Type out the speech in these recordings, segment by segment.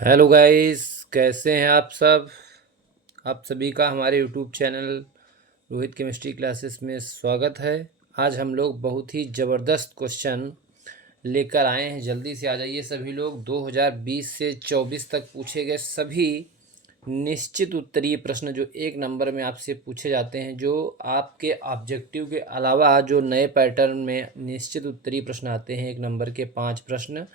Hello guys, कैसे हैं आप सब। आप सभी का हमारे YouTube channel Rohit chemistry classes में स्वागत है। आज हम लोग बहुत ही ज़बरदस्त क्वेश्चन लेकर आए हैं। जल्दी से आ जाइए सभी लोग। 2020 से 24 तक पूछे गए सभी निश्चित उत्तरीय प्रश्न जो एक नंबर में आपसे पूछे जाते हैं, जो आपके ऑब्जेक्टिव के अलावा जो नए पैटर्न में निश्चित उत्तरीय प्रश्न आते हैं, एक नंबर के 5 प्रश्न।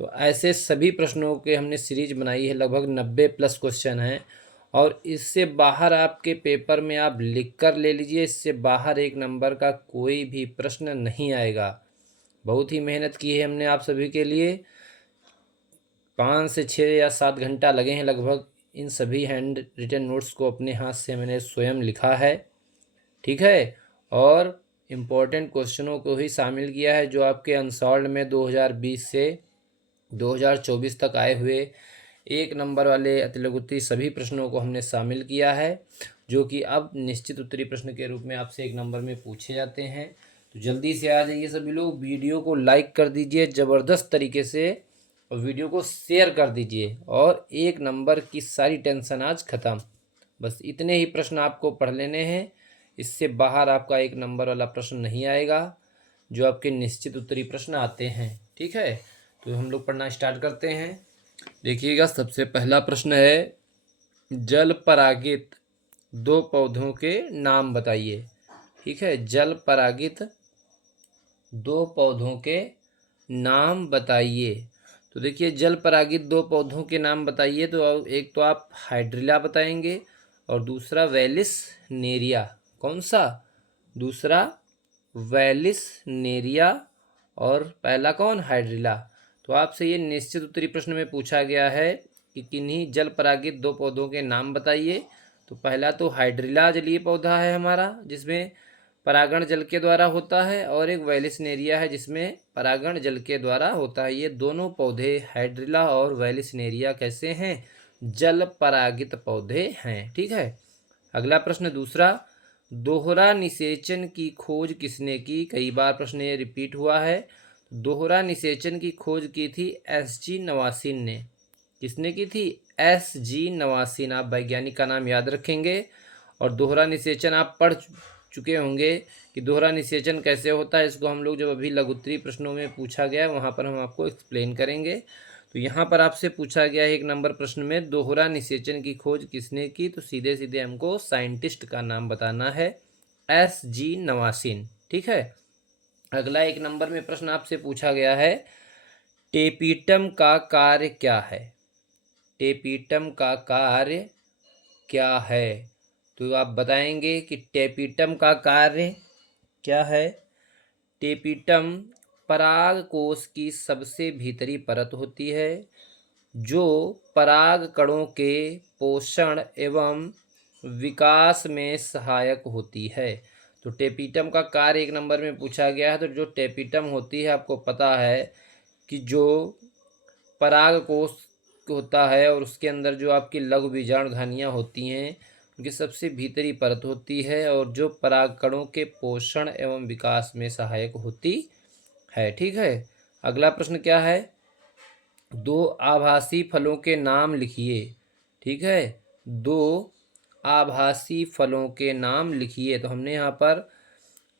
तो ऐसे सभी प्रश्नों के हमने सीरीज बनाई है, लगभग 90+ क्वेश्चन हैं। और इससे बाहर आपके पेपर में आप लिख कर ले लीजिए, इससे बाहर एक नंबर का कोई भी प्रश्न नहीं आएगा। बहुत ही मेहनत की है हमने आप सभी के लिए। 5 से 6 या 7 घंटा लगे हैं लगभग। इन सभी हैंड रिटन नोट्स को अपने हाथ से मैंने स्वयं लिखा है, ठीक है। और इम्पोर्टेंट क्वेश्चनों को ही शामिल किया है जो आपके अनसॉल्व में 2020 से 2024 तक आए हुए एक नंबर वाले अतिलघुत्तरीय सभी प्रश्नों को हमने शामिल किया है, जो कि अब निश्चित उत्तरीय प्रश्न के रूप में आपसे एक नंबर में पूछे जाते हैं। तो जल्दी से आ जाइए सभी लोग, वीडियो को लाइक कर दीजिए ज़बरदस्त तरीके से और वीडियो को शेयर कर दीजिए। और एक नंबर की सारी टेंशन आज ख़त्म। बस इतने ही प्रश्न आपको पढ़ लेने हैं, इससे बाहर आपका एक नंबर वाला प्रश्न नहीं आएगा जो आपके निश्चित उत्तरीय प्रश्न आते हैं, ठीक है। तो हम लोग पढ़ना स्टार्ट करते हैं। देखिएगा, सबसे पहला प्रश्न है, जल परागित दो पौधों के नाम बताइए। ठीक है, जल परागित दो पौधों के नाम बताइए। तो देखिए, जल परागित दो पौधों के नाम बताइए। तो एक तो आप हाइड्रिला बताएंगे और दूसरा वेलिस नेरिया। कौन सा? दूसरा वेलिस नेरिया और पहला कौन? हाइड्रिला। तो आपसे ये निश्चित उत्तरीय प्रश्न में पूछा गया है कि किन्हीं जल परागित दो पौधों के नाम बताइए। तो पहला तो हाइड्रिला जलीय पौधा है हमारा, जिसमें परागण जल के द्वारा होता है, और एक वेलिसनेरिया है जिसमें परागण जल के द्वारा होता है। ये दोनों पौधे हाइड्रिला और वेलिसनेरिया कैसे हैं? जल परागित पौधे हैं, ठीक है। अगला प्रश्न दूसरा, दोहरा निषेचन की खोज किसने की? कई बार प्रश्न ये रिपीट हुआ है। दोहरा निषेचन की खोज की थी एस.जी. नवासिन ने। किसने की थी? एस.जी. नवासिन। आप वैज्ञानिक का नाम याद रखेंगे। और दोहरा निषेचन आप पढ़ चुके होंगे कि दोहरा निषेचन कैसे होता है। इसको हम लोग जब अभी लघुत्तरीय प्रश्नों में पूछा गया है वहाँ पर हम आपको एक्सप्लेन करेंगे। तो यहाँ पर आपसे पूछा गया है एक नंबर प्रश्न में, दोहरा निषेचन की खोज किसने की? तो सीधे सीधे हमको साइंटिस्ट का नाम बताना है, एस.जी. नवासिन, ठीक है। अगला एक नंबर में प्रश्न आपसे पूछा गया है, टेपीटम का कार्य क्या है? टेपीटम का कार्य क्या है? तो आप बताएंगे कि टेपीटम का कार्य क्या है। टेपीटम पराग कोश की सबसे भीतरी परत होती है जो पराग कणों के पोषण एवं विकास में सहायक होती है। तो टेपीटम का कार्य एक नंबर में पूछा गया है। तो जो टेपीटम होती है, आपको पता है कि जो पराग कोश होता है और उसके अंदर जो आपकी लघु बीजाणुधानियाँ होती हैं, उनकी सबसे भीतरी परत होती है और जो परागकणों के पोषण एवं विकास में सहायक होती है, ठीक है। अगला प्रश्न क्या है, दो आभासी फलों के नाम लिखिए। ठीक है, दो आभासी फलों के नाम लिखिए। तो हमने यहाँ पर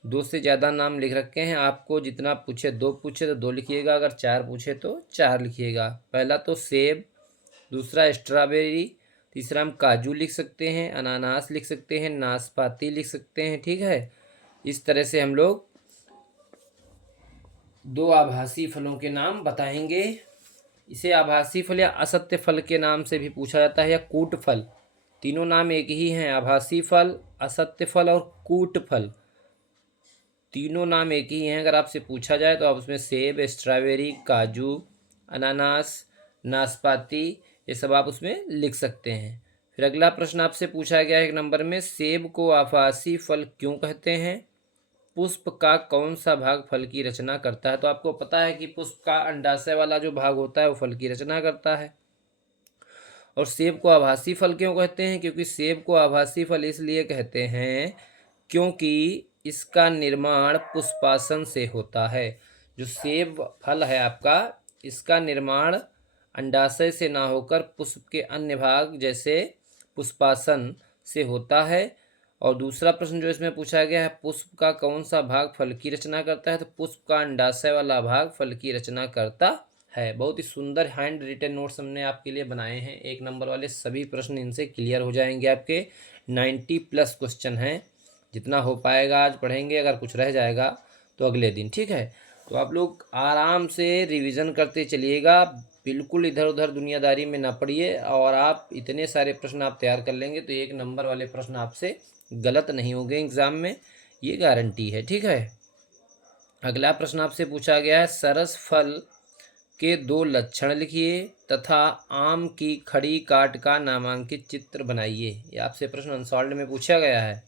दो से ज़्यादा नाम लिख रखे हैं। आपको जितना पूछे, दो पूछे तो दो लिखिएगा, अगर चार पूछे तो चार लिखिएगा। पहला तो सेब, दूसरा स्ट्रॉबेरी, तीसरा हम काजू लिख सकते हैं, अनानास लिख सकते हैं, नाशपाती लिख सकते हैं, ठीक है। इस तरह से हम लोग दो आभासी फलों के नाम बताएंगे। इसे आभासी फल या असत्य फल के नाम से भी पूछा जाता है, या कूट फल। तीनों नाम एक ही हैं, आभासी फल, असत्य फल और कूट फल। तीनों नाम एक ही हैं। अगर आपसे पूछा जाए तो आप उसमें सेब, स्ट्रॉबेरी, काजू, अनानास, नाशपाती, ये सब आप उसमें लिख सकते हैं। फिर अगला प्रश्न आपसे पूछा गया है एक नंबर में, सेब को आभासी फल क्यों कहते हैं? पुष्प का कौन सा भाग फल की रचना करता है? तो आपको पता है कि पुष्प का अंडाशय वाला जो भाग होता है वो फल की रचना करता है। और सेब को आभासी फल क्यों कहते हैं? क्योंकि सेब को आभासी फल इसलिए कहते हैं क्योंकि इसका निर्माण पुष्पासन से होता है। जो सेब फल है आपका, इसका निर्माण अंडाशय से ना होकर पुष्प के अन्य भाग जैसे पुष्पासन से होता है। और दूसरा प्रश्न जो इसमें पूछा गया है, पुष्प का कौन सा भाग फल की रचना करता है, तो पुष्प का अंडाशय वाला भाग फल की रचना करता है। बहुत ही सुंदर हैंड रिटन नोट्स हमने आपके लिए बनाए हैं, 1 नंबर वाले सभी प्रश्न इनसे क्लियर हो जाएंगे आपके। 90+ क्वेश्चन हैं, जितना हो पाएगा आज पढ़ेंगे, अगर कुछ रह जाएगा तो अगले दिन, ठीक है। तो आप लोग आराम से रिवीजन करते चलिएगा, बिल्कुल इधर उधर दुनियादारी में ना पड़िए, और आप इतने सारे प्रश्न आप तैयार कर लेंगे तो 1 नंबर वाले प्रश्न आपसे गलत नहीं होंगे एग्जाम में, ये गारंटी है, ठीक है। अगला प्रश्न आपसे पूछा गया है, सरस फल के 2 लक्षण लिखिए तथा आम की खड़ी काट का नामांकित चित्र बनाइए। ये आपसे प्रश्न अनसॉल्व्ड में पूछा गया है।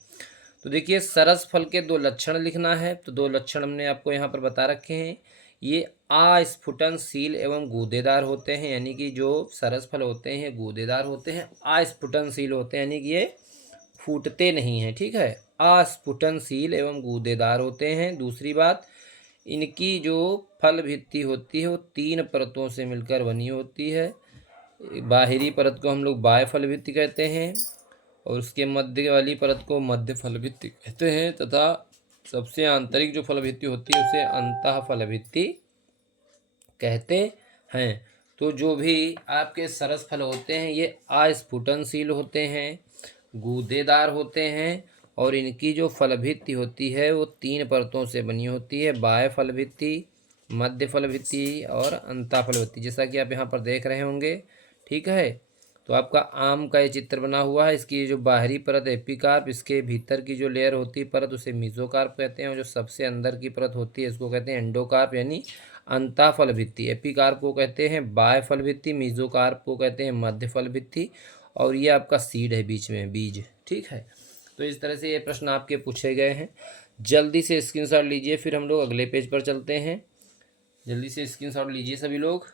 तो देखिए, सरस फल के 2 लक्षण लिखना है, तो 2 लक्षण हमने आपको यहाँ पर बता रखे हैं। ये अस्फुटनशील एवं गूदेदार होते हैं, यानी कि जो सरस फल होते हैं गूदेदार होते हैं, अस्फुटनशील होते हैं यानी कि ये फूटते नहीं हैं, ठीक है। अस्फुटनशील एवं गूदेदार होते हैं। दूसरी बात, इनकी जो फल भित्ति होती है वो 3 परतों से मिलकर बनी होती है। बाहरी परत को हम लोग बाह्य फल भित्ति कहते हैं, और उसके मध्य वाली परत को मध्य फल भित्ति कहते हैं, तथा सबसे आंतरिक जो फल भित्ति होती है उसे अंतः फल भित्ति कहते हैं। तो जो भी आपके सरस फल होते हैं ये अस्फुटनशील होते हैं, गूदेदार होते हैं, और इनकी जो फल भित्ति होती है वो 3 परतों से बनी होती है, बाह्य फल भित्ति, मध्य फल भित्ति और अंतः फल भित्ति, जैसा कि आप यहाँ पर देख रहे होंगे, ठीक है। तो आपका आम का ये चित्र बना हुआ है, इसकी जो बाहरी परत एपिकार्प, इसके भीतर की जो लेयर होती है परत उसे मेसोकार्प कहते हैं, और जो सबसे अंदर की परत होती है इसको कहते हैं एंडोकार्प, यानी अंतः फल भित्ति। एपिकार्प को कहते हैं बाह्य फल भित्ति, मेसोकार्प को कहते हैं मध्य फल भित्ति, और ये आपका सीड है बीच में, बीज, ठीक है। तो इस तरह से ये प्रश्न आपके पूछे गए हैं। जल्दी से स्क्रीनशॉट लीजिए, फिर हम लोग अगले पेज पर चलते हैं। जल्दी से स्क्रीनशॉट लीजिए सभी लोग।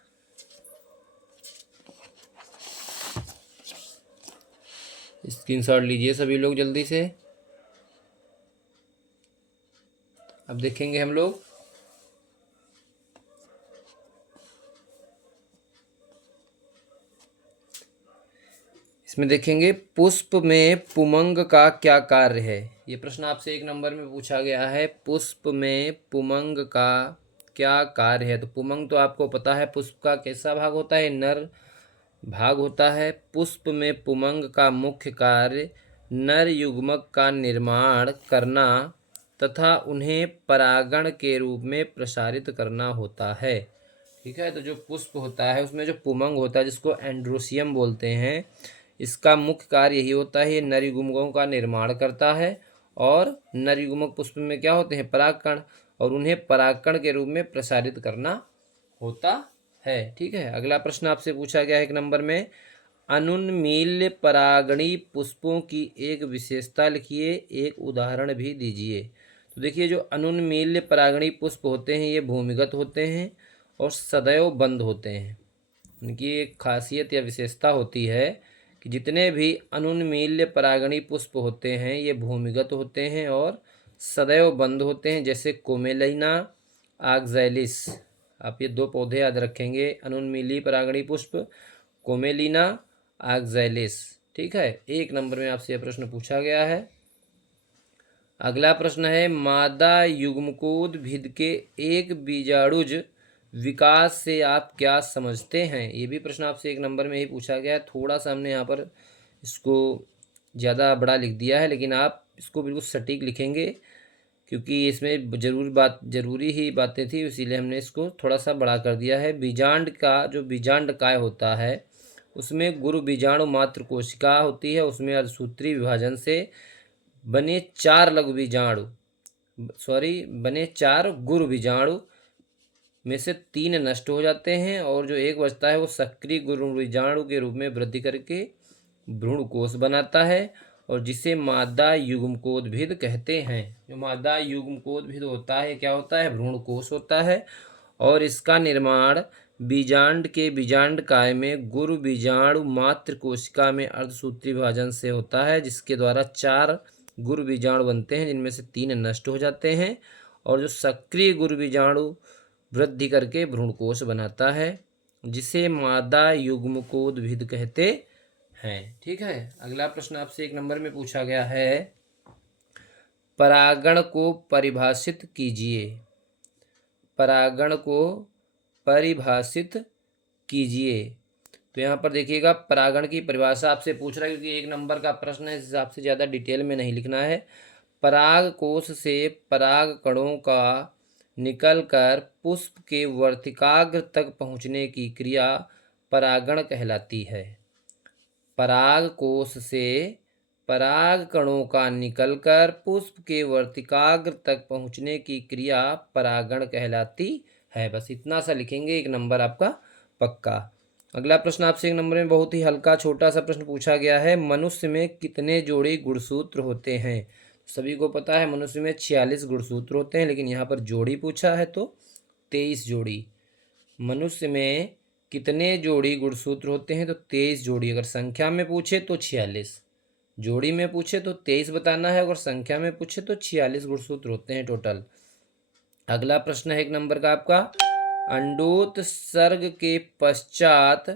स्क्रीनशॉट लीजिए सभी लोग जल्दी से। अब देखेंगे हम लोग इसमें, देखेंगे पुष्प में पुमंग का क्या कार्य है। ये प्रश्न आपसे 1 नंबर में पूछा गया है, पुष्प में पुमंग का क्या कार्य है। तो पुमंग तो आपको पता है पुष्प का कैसा भाग होता है, नर भाग होता है। पुष्प में पुमंग का मुख्य कार्य नर युग्मक का निर्माण करना तथा उन्हें परागण के रूप में प्रसारित करना होता है, ठीक है। तो जो पुष्प होता है उसमें जो पुमंग होता है, जिसको एंड्रोसियम बोलते हैं, इसका मुख्य कार्य यही होता है, ये नर युग्मकों का निर्माण करता है, और नर युग्मक पुष्प में क्या होते हैं, परागकण, और उन्हें परागकण के रूप में प्रसारित करना होता है, ठीक है। अगला प्रश्न आपसे पूछा गया है 1 नंबर में, अनुन्मील्य परागणी पुष्पों की एक विशेषता लिखिए, एक उदाहरण भी दीजिए। तो देखिए, जो अनुन्मील्य परागणी पुष्प होते हैं ये भूमिगत होते हैं और सदैव बंद होते हैं। उनकी एक खासियत या विशेषता होती है कि जितने भी अनुन्मील्य परागणी पुष्प होते हैं ये भूमिगत होते हैं और सदैव बंद होते हैं, जैसे कोमेलिना ऑक्ज़ैलिस। आप ये 2 पौधे याद रखेंगे, अनुन्मीली परागणी पुष्प, कोमेलिना ऑक्ज़ैलिस, ठीक है। 1 नंबर में आपसे यह प्रश्न पूछा गया है। अगला प्रश्न है, मादा युग्मकोद्भिद के एक बीजाणुज विकास से आप क्या समझते हैं। ये भी प्रश्न आपसे 1 नंबर में ही पूछा गया है। थोड़ा सा हमने यहाँ पर इसको ज़्यादा बड़ा लिख दिया है, लेकिन आप इसको बिल्कुल सटीक लिखेंगे क्योंकि इसमें जरूरी ही बातें थी, इसीलिए हमने इसको थोड़ा सा बड़ा कर दिया है। बीजांड का जो बीजांडकाय होता है उसमें गुरु बीजाणु मात्र कोशिका होती है, उसमें अर्धसूत्री विभाजन से बने 4 लघु बीजाणु बने 4 गुरु बीजाणु में से 3 नष्ट हो जाते हैं, और जो एक बचता है वो सक्रिय गुरु बीजाणु के रूप में वृद्धि करके भ्रूणकोश बनाता है, और जिसे मादा युग्मकोद्भिद कहते हैं। जो मादा युग्मकोद्भिद होता है क्या होता है, भ्रूणकोश होता है, और इसका निर्माण बीजांड के बीजांडकाय में गुरु बीजाणु मात्र कोशिका में अर्धसूत्री विभाजन से होता है, जिसके द्वारा 4 गुरु बीजाणु बनते हैं, जिनमें से 3 नष्ट हो जाते हैं, और जो सक्रिय गुरु बीजाणु वृद्धि करके भ्रूणकोश बनाता है। जिसे मादा युग्मकोद्भिद कहते हैं। ठीक है, अगला प्रश्न आपसे 1 नंबर में पूछा गया है, परागण को परिभाषित कीजिए। परागण को परिभाषित कीजिए। तो यहाँ पर देखिएगा, परागण की परिभाषा आपसे पूछ रहा है, क्योंकि 1 नंबर का प्रश्न है, इस हिसाब से ज़्यादा डिटेल में नहीं लिखना है। पराग कोश से पराग कणों का निकलकर पुष्प के वर्तिकाग्र तक पहुँचने की क्रिया परागण कहलाती है। पराग कोश से पराग कणों का निकलकर पुष्प के वर्तिकाग्र तक पहुँचने की क्रिया परागण कहलाती है। बस इतना सा लिखेंगे, 1 नंबर आपका पक्का। अगला प्रश्न आपसे 1 नंबर में बहुत ही हल्का छोटा सा प्रश्न पूछा गया है, मनुष्य में कितने जोड़ी गुणसूत्र होते हैं। सभी को पता है मनुष्य में 46 गुणसूत्र होते हैं, लेकिन यहाँ पर जोड़ी पूछा है तो 23 जोड़ी। मनुष्य में कितने जोड़ी गुणसूत्र होते हैं, तो 23 जोड़ी। अगर संख्या में पूछे तो 46, जोड़ी में पूछे तो 23 बताना है, अगर संख्या में पूछे तो 46 गुणसूत्र होते हैं टोटल। अगला प्रश्न है 1 नंबर का आपका, अंडोत्सर्ग के पश्चात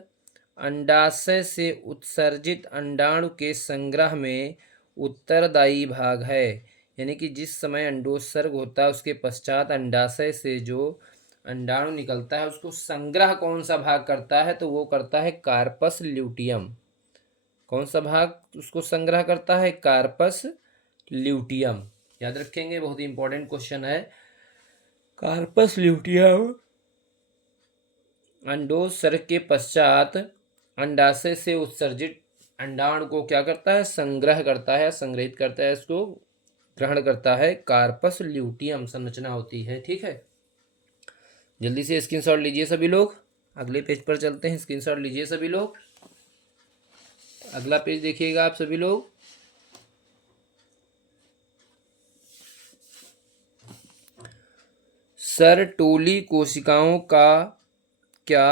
अंडाशय से उत्सर्जित अंडाणु के संग्रह में उत्तरदायी भाग है। यानी कि जिस समय अंडोत्सर्ग होता है उसके पश्चात अंडाशय से जो अंडाणु निकलता है उसको संग्रह कौन सा भाग करता है, तो वो करता है कार्पस ल्यूटियम। कौन सा भाग उसको संग्रह करता है, कार्पस ल्यूटियम। याद रखेंगे, बहुत ही इंपॉर्टेंट क्वेश्चन है। कार्पस ल्यूटियम अंडोत्सर्ग के पश्चात अंडाशय से उत्सर्जित अंडाणु को क्या करता है, संग्रह करता है, संग्रहित करता है, इसको ग्रहण करता है। कार्पस ल्यूटियम संरचना होती है। ठीक है, जल्दी से स्क्रीनशॉट लीजिए सभी लोग। अगले पेज पर चलते हैं, स्क्रीनशॉट लीजिए सभी लोग। अगला पेज देखिएगा आप सभी लोग। सरटोली कोशिकाओं का क्या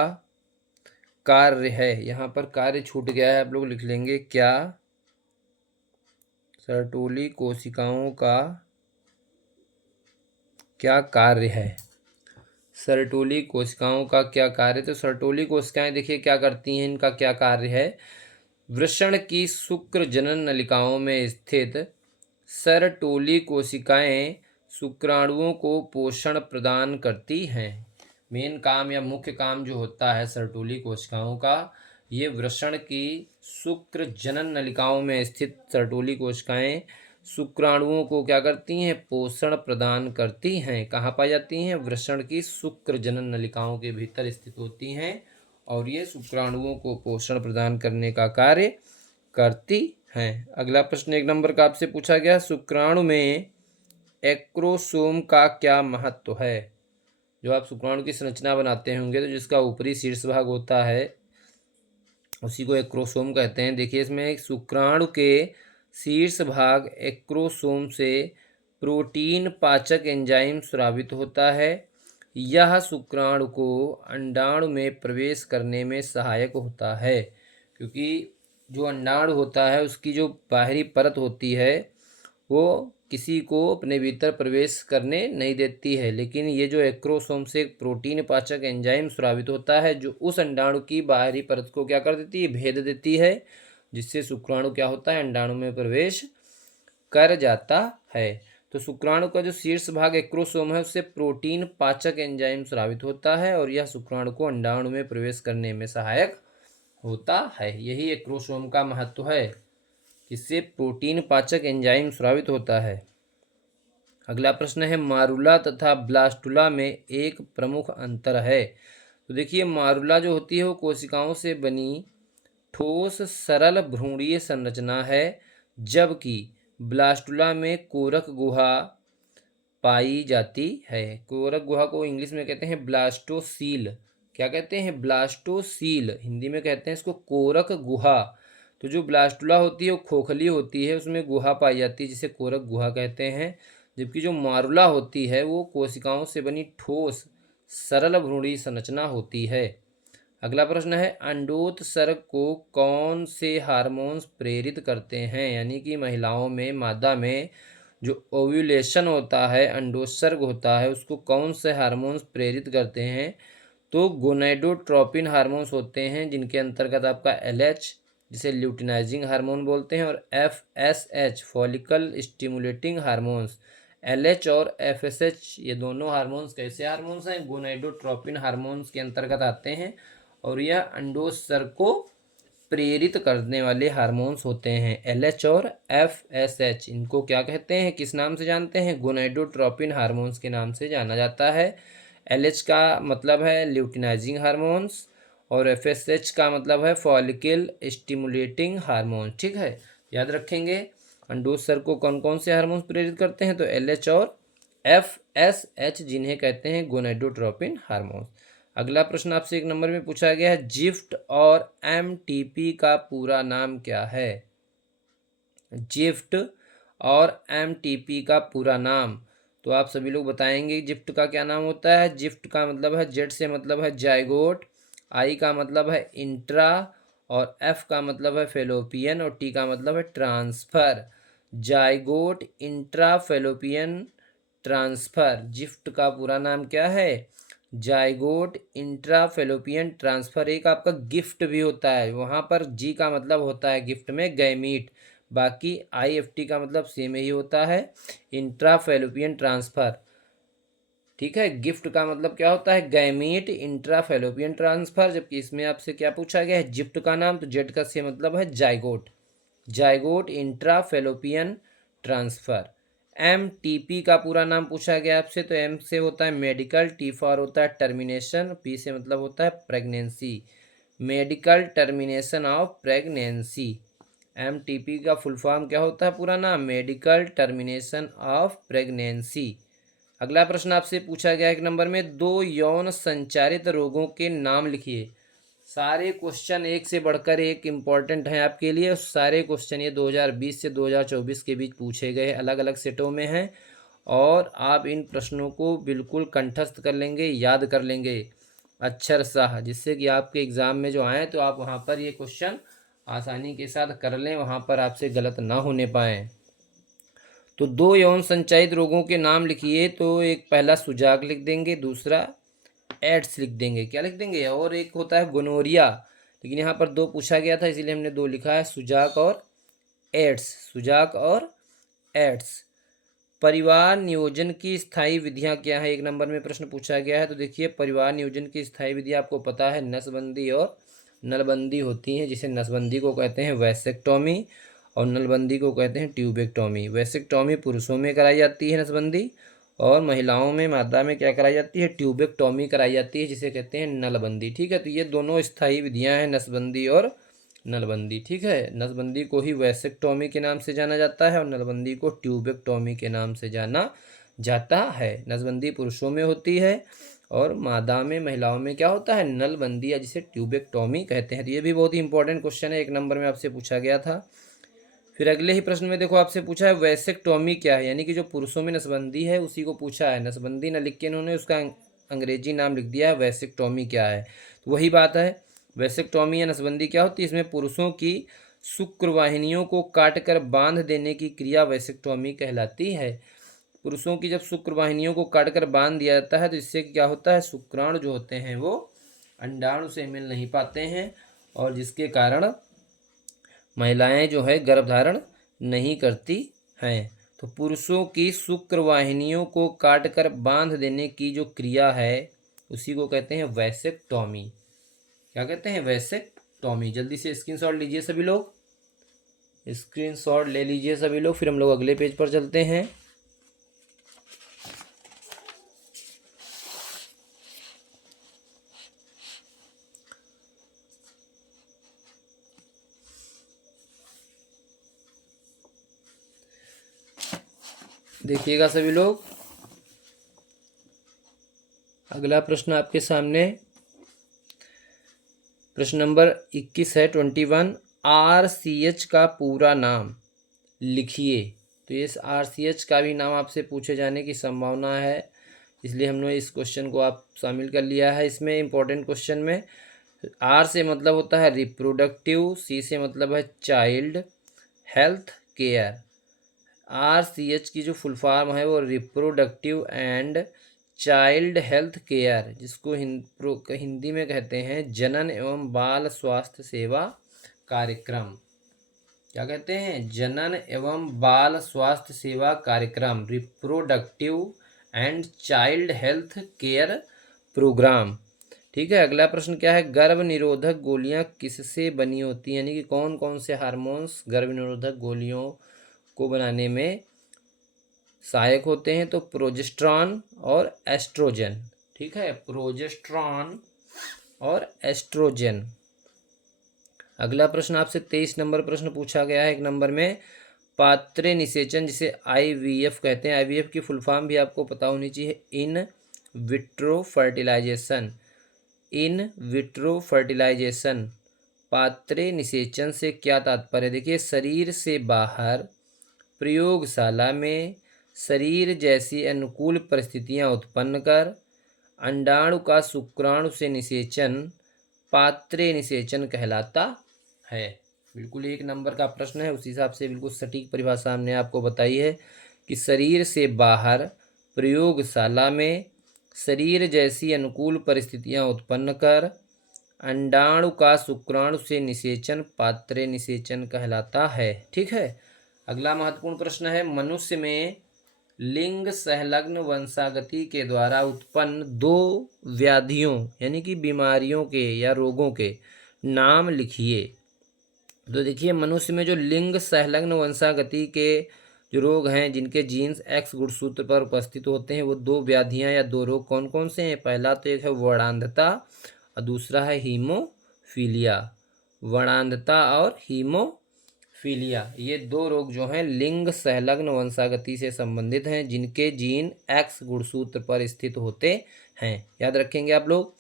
कार्य है। यहाँ पर कार्य छूट गया है, आप लोग लिख लेंगे क्या। सरटोली कोशिकाओं का क्या कार्य है। सरटोली कोशिकाओं का क्या कार्य, तो सरटोली कोशिकाएं देखिए क्या करती हैं, इनका क्या कार्य है। वृषण की शुक्र जनन नलिकाओं में स्थित सरटोली कोशिकाएं शुक्राणुओं को पोषण प्रदान करती हैं। मेन काम या मुख्य काम जो होता है सरटोली कोशिकाओं का, ये वृषण की शुक्र जनन नलिकाओं में स्थित सरटोली कोशिकाएं शुक्राणुओं को क्या करती हैं, पोषण प्रदान करती हैं। कहाँ पाई जाती हैं, वृषण की शुक्र जनन नलिकाओं के भीतर स्थित होती हैं, और ये शुक्राणुओं को पोषण प्रदान करने का कार्य करती हैं। अगला प्रश्न 1 नंबर का आपसे पूछा गया, शुक्राणु में एक्रोसोम का क्या महत्व है। जो आप शुक्राणु की संरचना बनाते होंगे तो जिसका ऊपरी शीर्ष भाग होता है उसी को एक्रोसोम कहते हैं। देखिए इसमें शुक्राणु के शीर्ष भाग एक्रोसोम से प्रोटीन पाचक एंजाइम स्रावित होता है। यह शुक्राणु को अंडाणु में प्रवेश करने में सहायक होता है, क्योंकि जो अंडाणु होता है उसकी जो बाहरी परत होती है वो किसी को अपने भीतर प्रवेश करने नहीं देती है, लेकिन ये जो एक्रोसोम से एक प्रोटीन पाचक एंजाइम स्रावित होता है जो उस अंडाणु की बाहरी परत को क्या कर देती है, भेद देती है, जिससे शुक्राणु क्या होता है, अंडाणु में प्रवेश कर जाता है। तो शुक्राणु का जो शीर्ष भाग एक्रोसोम है उससे प्रोटीन पाचक एंजाइम स्रावित होता है और यह शुक्राणु को अंडाणु में प्रवेश करने में सहायक होता है। यही एक्रोसोम का महत्व है, इससे प्रोटीन पाचक एंजाइम स्रावित होता है। अगला प्रश्न है, मारुला तथा ब्लास्टुला में एक प्रमुख अंतर है। तो देखिए मारुला जो होती है वो कोशिकाओं से बनी ठोस सरल भ्रूणीय संरचना है, जबकि ब्लास्टुला में कोरक गुहा पाई जाती है। कोरक गुहा को इंग्लिश में कहते हैं ब्लास्टोसील। क्या कहते हैं, ब्लास्टोसील। हिंदी में कहते हैं इसको कोरक गुहा। तो जो ब्लास्टुला होती है वो खोखली होती है, उसमें गुहा पाई जाती है जिसे कोरक गुहा कहते हैं, जबकि जो मारुला होती है वो कोशिकाओं से बनी ठोस सरल भ्रूणीय संरचना होती है। अगला प्रश्न है, अंडोत्सर्ग को कौन से हार्मोन्स प्रेरित करते हैं। यानी कि महिलाओं में, मादा में जो ओव्यूलेशन होता है, अंडोत्सर्ग होता है, उसको कौन से हार्मोन्स प्रेरित करते हैं। तो गोनाडोट्रोपिन हार्मोन्स होते हैं जिनके अंतर्गत आपका LH जिसे ल्यूटिनाइजिंग हार्मोन बोलते हैं और FSH follicle stimulating hormones. LH और FSH ये दोनों हार्मोन्स कैसे हार्मोन्स हैं? गोनाडोट्रोपिन हार्मोन्स के अंतर्गत आते हैं और यह अंडोत्सर्ग को प्रेरित करने वाले हार्मोन्स होते हैं। LH और FSH इनको क्या कहते हैं, किस नाम से जानते हैं? गोनाडोट्रोपिन हार्मोन्स के नाम से जाना जाता है। LH का मतलब है ल्यूटिनाइजिंग हार्मोन्स और FSH का मतलब है फॉलिकल स्टिमुलेटिंग हार्मोन। ठीक है, याद रखेंगे। अंडोत्सर्ग को कौन कौन से हार्मोन्स प्रेरित करते हैं? तो LH और FSH जिन्हें कहते हैं गोनाडोट्रोपिन हार्मोन्स। अगला प्रश्न आपसे 1 नंबर में पूछा गया है, जिफ्ट और MTP का पूरा नाम क्या है? जिफ्ट और MTP का पूरा नाम, तो आप सभी लोग बताएंगे जिफ्ट का क्या नाम होता है। जिफ्ट का मतलब है, जेड से मतलब है जाइगोट, आई का मतलब है इंट्रा और एफ का मतलब है फेलोपियन और टी का मतलब है transfer. Zygote intra fallopian transfer, gift का पूरा नाम क्या है? Zygote intra fallopian transfer. एक आपका गिफ्ट भी होता है, वहाँ पर जी का मतलब होता है गिफ्ट में गैमीट, बाकी IFT का मतलब सेम ही होता है, इंट्रा फेलोपियन ट्रांसफर। ठीक है, गिफ्ट का मतलब क्या होता है? गैमीट इंट्रा फेलोपियन ट्रांसफर, जबकि इसमें आपसे क्या पूछा गया है? जिफ्ट का नाम, तो जेड का से मतलब है zygote, zygote intra fallopian transfer. MTP का पूरा नाम पूछा गया आपसे, तो M से होता है मेडिकल, T फॉर होता है टर्मिनेशन, P से मतलब होता है pregnancy, medical termination of pregnancy. MTP का फुल फॉर्म क्या होता है पूरा नाम? Medical termination of pregnancy. अगला प्रश्न आपसे पूछा गया 1 नंबर में, 2 यौन संचारित रोगों के नाम लिखिए। सारे क्वेश्चन एक से बढ़कर एक इम्पॉर्टेंट हैं आपके लिए। सारे क्वेश्चन ये 2020 से 2024 के बीच पूछे गए अलग अलग सेटों में हैं और आप इन प्रश्नों को बिल्कुल कंठस्थ कर लेंगे, याद कर लेंगे अक्षर सह, जिससे कि आपके एग्ज़ाम में जो आए तो आप वहाँ पर ये क्वेश्चन आसानी के साथ कर लें, वहाँ पर आपसे गलत ना होने पाएँ। तो 2 यौन संचारित रोगों के नाम लिखिए, तो एक पहला सुजाग लिख देंगे, दूसरा एड्स लिख देंगे। क्या लिख देंगे? और एक होता है गोनोरिया, लेकिन यहाँ पर 2 पूछा गया था इसीलिए हमने 2 लिखा है, सुजाक और एड्स, सुजाक और एड्स। परिवार नियोजन की स्थायी विधियाँ क्या है? 1 नंबर में प्रश्न पूछा गया है, तो देखिए परिवार नियोजन की स्थायी विधि आपको पता है, नसबंदी और नलबंदी होती हैं, जिसे नसबंदी को कहते हैं वैसेक्टोमी और नलबंदी को कहते हैं ट्यूबेक्टोमी। वैसेक्टोमी पुरुषों में कराई जाती है नसबंदी, और महिलाओं में मादा में क्या कराई जाती है? ट्यूबेक्टोमी कराई जाती है, जिसे कहते हैं नलबंदी। ठीक है, तो ये दोनों स्थायी विधियाँ हैं, नसबंदी और नलबंदी। ठीक है, नसबंदी को ही वैसेक्टोमी के नाम से जाना जाता है और नलबंदी को ट्यूबेक्टोमी के नाम से जाना जाता है। नसबंदी पुरुषों में होती है और मादा में, महिलाओं में क्या होता है? नलबंदी, या जिसे ट्यूबेक्टोमी कहते हैं। तो ये भी बहुत ही इंपॉर्टेंट क्वेश्चन है, 1 नंबर में आपसे पूछा गया था। फिर अगले ही प्रश्न में देखो आपसे पूछा है वैसेक्टोमी क्या है, यानी कि जो पुरुषों में नसबंदी है उसी को पूछा है। नसबंदी न लिख के इन्होंने उसका अंग्रेजी नाम लिख दिया है वैसेक्टोमी क्या है। तो वही बात है, वैसेक्टोमी या नसबंदी क्या होती है? इसमें पुरुषों की शुक्रवाहिनियों को काटकर बांध देने की क्रिया वैसेक्टोमी कहलाती है। पुरुषों की जब शुक्रवाहिनियों को काटकर बांध दिया जाता है तो इससे क्या होता है? शुक्राणु जो होते हैं वो अंडाणु से मिल नहीं पाते हैं और जिसके कारण महिलाएं जो है गर्भधारण नहीं करती हैं। तो पुरुषों की शुक्रवाहिनियों को काटकर बांध देने की जो क्रिया है उसी को कहते हैं वैसेक्टोमी। क्या कहते हैं? वैसेक्टोमी। जल्दी से स्क्रीनशॉट लीजिए सभी लोग, स्क्रीनशॉट ले लीजिए सभी लोग, फिर हम लोग अगले पेज पर चलते हैं। देखिएगा सभी लोग, अगला प्रश्न आपके सामने प्रश्न नंबर 21 है, 21। RCH का पूरा नाम लिखिए। तो इस RCH का भी नाम आपसे पूछे जाने की संभावना है, इसलिए हमने इस क्वेश्चन को आप शामिल कर लिया है इसमें। इम्पोर्टेंट क्वेश्चन में R से मतलब होता है रिप्रोडक्टिव, C से मतलब है चाइल्ड हेल्थ केयर। RCH की जो फुल फॉर्म है वो reproductive and child health care, जिसको हिंदी में कहते हैं जनन एवं बाल स्वास्थ्य सेवा कार्यक्रम। क्या कहते हैं? जनन एवं बाल स्वास्थ्य सेवा कार्यक्रम, reproductive and child health care programme. ठीक है। अगला प्रश्न क्या है? गर्भ निरोधक गोलियां किससे बनी होती हैं, यानी कि कौन कौन से हार्मोन्स गर्भ निरोधक गोलियों को बनाने में सहायक होते हैं? तो प्रोजेस्टेरॉन और एस्ट्रोजन। ठीक है, प्रोजेस्टेरॉन और एस्ट्रोजन। अगला प्रश्न आपसे 23 नंबर प्रश्न पूछा गया है 1 नंबर में, पात्रे निषेचन जिसे IVF कहते हैं, IVF की फुल फॉर्म भी आपको पता होनी चाहिए, in vitro fertilization. In vitro fertilization, पात्रे निषेचन से क्या तात्पर्य? देखिए, शरीर से बाहर प्रयोगशाला में शरीर जैसी अनुकूल परिस्थितियां उत्पन्न कर अंडाणु का शुक्राणु से निषेचन पात्रे निषेचन कहलाता है। बिल्कुल 1 नंबर का प्रश्न है, उस हिसाब से बिल्कुल सटीक परिभाषा हमने आपको बताई है कि शरीर से बाहर प्रयोगशाला में शरीर जैसी अनुकूल परिस्थितियां उत्पन्न कर अंडाणु का शुक्राणु से निषेचन पात्रे निषेचन कहलाता है। ठीक है। अगला महत्वपूर्ण प्रश्न है, मनुष्य में लिंग संलग्न वंशागति के द्वारा उत्पन्न 2 व्याधियों यानी कि बीमारियों के या रोगों के नाम लिखिए। तो देखिए, मनुष्य में जो लिंग संलग्न वंशागति के जो रोग हैं, जिनके जीन्स X गुणसूत्र पर उपस्थित होते हैं, वो 2 व्याधियां या 2 रोग कौन कौन से हैं? पहला तो एक है वर्णांधता और दूसरा है हीमोफीलिया। वर्णांधता और हीमोफीलिया, ये 2 रोग जो हैं लिंग संलग्न वंशागति से संबंधित हैं, जिनके जीन X गुणसूत्र पर स्थित होते हैं। याद रखेंगे आप लोग।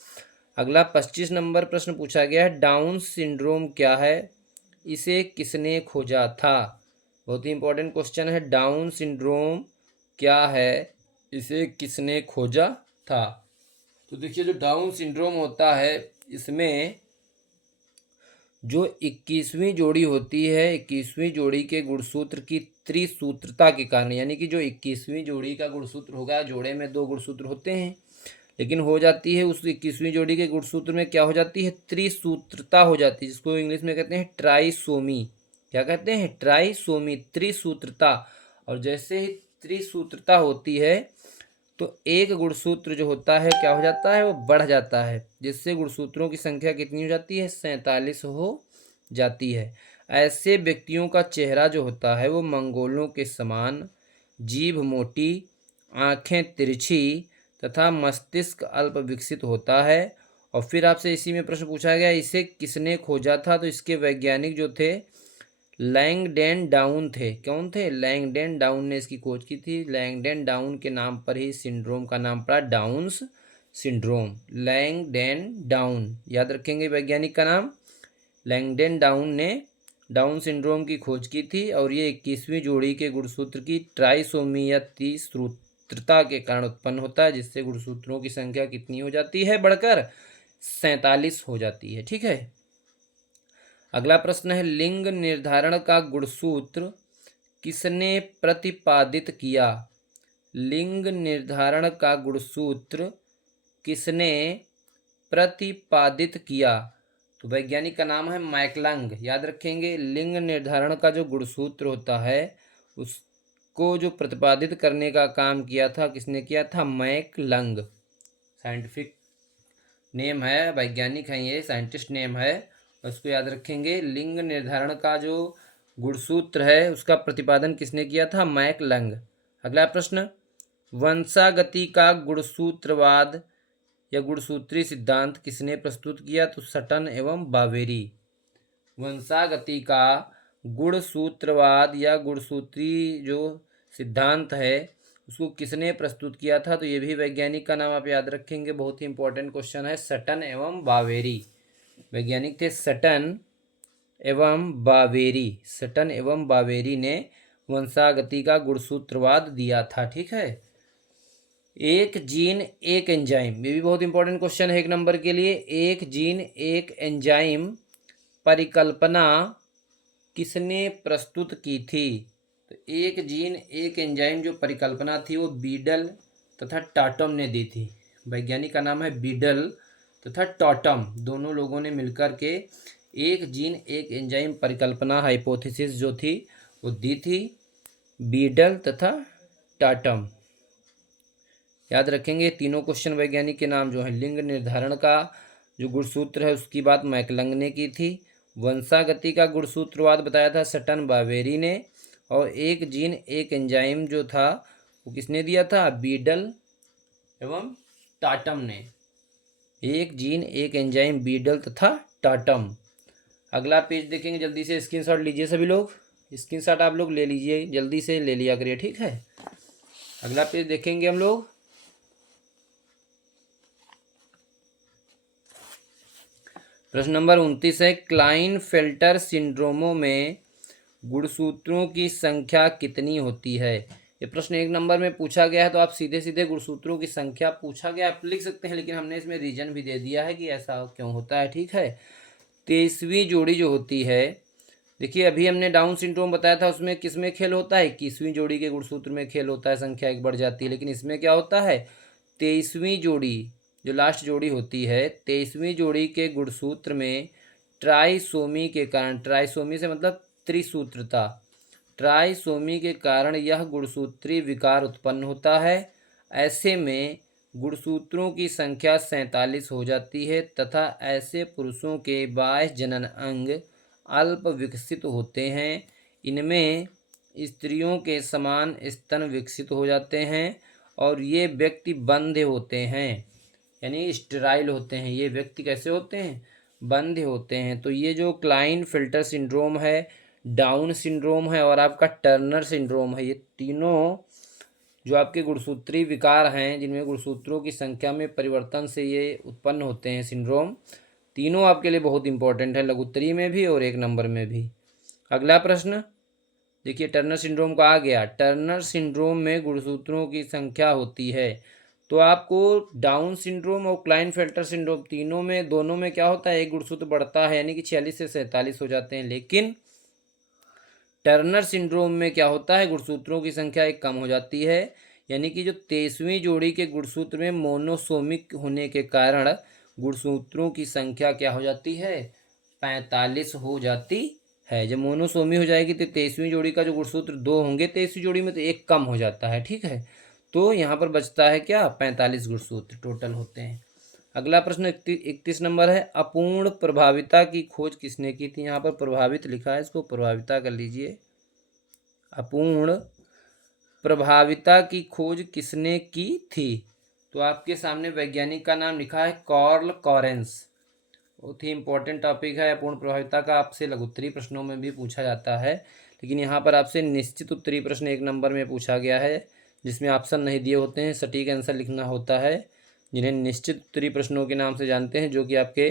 अगला 25 नंबर प्रश्न पूछा गया है, डाउन सिंड्रोम क्या है, इसे किसने खोजा था? बहुत ही इंपॉर्टेंट क्वेश्चन है, डाउन सिंड्रोम क्या है, इसे किसने खोजा था? तो देखिए, जो डाउन सिंड्रोम होता है, इसमें जो 21वीं जोड़ी होती है, 21वीं जोड़ी के गुणसूत्र की त्रिसूत्रता के कारण, यानी कि जो 21वीं जोड़ी का गुणसूत्र होगा, जोड़े में 2 गुणसूत्र होते हैं, लेकिन हो जाती है उस 21वीं जोड़ी के गुणसूत्र में क्या हो जाती है? त्रिसूत्रता हो जाती है, जिसको इंग्लिश में कहते हैं ट्राइसोमी। क्या कहते हैं? ट्राइसोमी, त्रिसूत्रता। और जैसे ही त्रिसूत्रता होती है तो एक गुणसूत्र जो होता है क्या हो जाता है? वो बढ़ जाता है, जिससे गुणसूत्रों की संख्या कितनी हो जाती है? 47 हो जाती है। ऐसे व्यक्तियों का चेहरा जो होता है वो मंगोलों के समान, जीभ मोटी, आंखें तिरछी तथा मस्तिष्क अल्प विकसित होता है। और फिर आपसे इसी में प्रश्न पूछा गया, इसे किसने खोजा था? तो इसके वैज्ञानिक जो थे लैंगडेन डाउन थे। कौन थे? लैंगडेन डाउन ने इसकी खोज की थी। लैंगडेन डाउन के नाम पर ही सिंड्रोम का नाम पड़ा डाउन्स सिंड्रोम। लैंगडेन डाउन, याद रखेंगे वैज्ञानिक का नाम। लैंगडेन डाउन ने डाउन सिंड्रोम की खोज की थी और ये 21वीं जोड़ी के गुणसूत्र की ट्राइसोमी या त्रिसूत्रता के कारण उत्पन्न होता है, जिससे गुणसूत्रों की संख्या कितनी हो जाती है? बढ़कर 47 हो जाती है। ठीक है। अगला प्रश्न है, लिंग निर्धारण का गुणसूत्र किसने प्रतिपादित किया? लिंग निर्धारण का गुणसूत्र किसने प्रतिपादित किया? तो वैज्ञानिक का नाम है मैकलंग। याद रखेंगे, लिंग निर्धारण का जो गुणसूत्र होता है उसको जो प्रतिपादित करने का काम किया था, किसने किया था? मैकलंग। साइंटिफिक नेम है, वैज्ञानिक है, ये साइंटिस्ट नेम है, उसको याद रखेंगे। लिंग निर्धारण का जो गुणसूत्र है उसका प्रतिपादन किसने किया था? मैकलंग। अगला प्रश्न, वंशागति का गुणसूत्रवाद या गुणसूत्री सिद्धांत किसने प्रस्तुत किया? तो सटन एवं बावेरी। वंशागति का गुणसूत्रवाद या गुणसूत्री जो सिद्धांत है उसको किसने प्रस्तुत किया था? तो ये भी वैज्ञानिक का नाम आप याद रखेंगे, बहुत ही इंपॉर्टेंट क्वेश्चन है, सटन एवं बावेरी। वैज्ञानिक थे सटन एवं बावेरी। सटन एवं बावेरी ने वंशागति का गुणसूत्रवाद दिया था। ठीक है। एक जीन एक एंजाइम, ये भी बहुत इंपॉर्टेंट क्वेश्चन है 1 नंबर के लिए। एक जीन एक एंजाइम परिकल्पना किसने प्रस्तुत की थी? तो एक जीन एक एंजाइम जो परिकल्पना थी वो बीडल तथा टाटम ने दी थी। वैज्ञानिक का नाम है बीडल तथा टाटम, दोनों लोगों ने मिलकर के एक जीन एक एंजाइम परिकल्पना हाइपोथेसिस जो थी वो दी थी, बीडल तथा टाटम। याद रखेंगे तीनों क्वेश्चन वैज्ञानिक के नाम जो है। लिंग निर्धारण का जो गुणसूत्र है उसकी बात मैकलंग ने की थी। वंशागति का गुणसूत्रवाद बताया था सटन बावेरी ने। और एक जीन एक एंजाइम जो था वो किसने दिया था? बीडल एवं टाटम ने। एक जीन एक एंजाइम, बीडल तथा टाटम। अगला पेज देखेंगे, जल्दी से स्क्रीनशॉट लीजिए सभी लोग। स्क्रीनशॉट आप लोग ले लीजिए, जल्दी से ले लिया करिए, ठीक है। अगला पेज देखेंगे हम लोग। प्रश्न नंबर 29 है, क्लाइनफेल्टर सिंड्रोमों में गुणसूत्रों की संख्या कितनी होती है? ये प्रश्न 1 नंबर में पूछा गया है, तो आप सीधे सीधे गुणसूत्रों की संख्या पूछा गया आप लिख सकते हैं, लेकिन हमने इसमें रीजन भी दे दिया है कि ऐसा क्यों होता है, ठीक है। 23वीं जोड़ी जो होती है, देखिए अभी हमने डाउन सिंड्रोम बताया था, उसमें किस में खेल होता है? 21वीं जोड़ी के गुणसूत्र में खेल होता है, संख्या एक बढ़ जाती है। लेकिन इसमें क्या होता है? 23वीं जोड़ी जो लास्ट जोड़ी होती है, 23वीं जोड़ी के गुणसूत्र में ट्राइसोमी के कारण, ट्राइसोमी से मतलब त्रिसूत्रता, ट्राइसोमी के कारण यह गुणसूत्रीय विकार उत्पन्न होता है। ऐसे में गुणसूत्रों की संख्या 47 हो जाती है तथा ऐसे पुरुषों के बाह्य जनन अंग अल्प विकसित होते हैं। इनमें स्त्रियों के समान स्तन विकसित हो जाते हैं और ये व्यक्ति बंध्य होते हैं, यानी स्टेराइल होते हैं। ये व्यक्ति कैसे होते हैं? बंध्य होते हैं। तो ये जो क्लाइनफेल्टर सिंड्रोम है, डाउन सिंड्रोम है और आपका टर्नर सिंड्रोम है, ये तीनों जो आपके गुणसूत्रीय विकार हैं जिनमें गुणसूत्रों की संख्या में परिवर्तन से ये उत्पन्न होते हैं सिंड्रोम, तीनों आपके लिए बहुत इंपॉर्टेंट है, लघुत्तरी में भी और 1 नंबर में भी। अगला प्रश्न देखिए, टर्नर सिंड्रोम का आ गया। टर्नर सिंड्रोम में गुणसूत्रों की संख्या होती है, तो आपको डाउन सिंड्रोम और क्लाइनफेल्टर सिंड्रोम तीनों में, दोनों में क्या होता है? एक गुणसूत्र बढ़ता है, यानी कि 46 से 47 हो जाते हैं। लेकिन टर्नर सिंड्रोम में क्या होता है? गुणसूत्रों की संख्या एक कम हो जाती है, यानी कि जो 23वीं जोड़ी के गुणसूत्र में मोनोसोमिक होने के कारण गुणसूत्रों की संख्या क्या हो जाती है? 45 हो जाती है। जब मोनोसोमी हो जाएगी तो 23वीं जोड़ी का जो गुणसूत्र 2 होंगे 23वीं जोड़ी में, तो एक कम हो जाता है, ठीक है। तो यहाँ पर बचता है क्या? 45 गुणसूत्र टोटल होते हैं। अगला प्रश्न 31 नंबर है, अपूर्ण प्रभाविता की खोज किसने की थी? यहाँ पर प्रभावित लिखा है, इसको प्रभाविता कर लीजिए। अपूर्ण प्रभाविता की खोज किसने की थी? तो आपके सामने वैज्ञानिक का नाम लिखा है कार्ल कॉरेंस। बहुत ही इंपॉर्टेंट टॉपिक है अपूर्ण प्रभाविता का, आपसे लघुत्तरी प्रश्नों में भी पूछा जाता है, लेकिन यहाँ पर आपसे निश्चित उत्तरीय प्रश्न 1 नंबर में पूछा गया है, जिसमें ऑप्शन नहीं दिए होते हैं, सटीक आंसर लिखना होता है, जिन्हें निश्चित उत्तरीय प्रश्नों के नाम से जानते हैं, जो कि आपके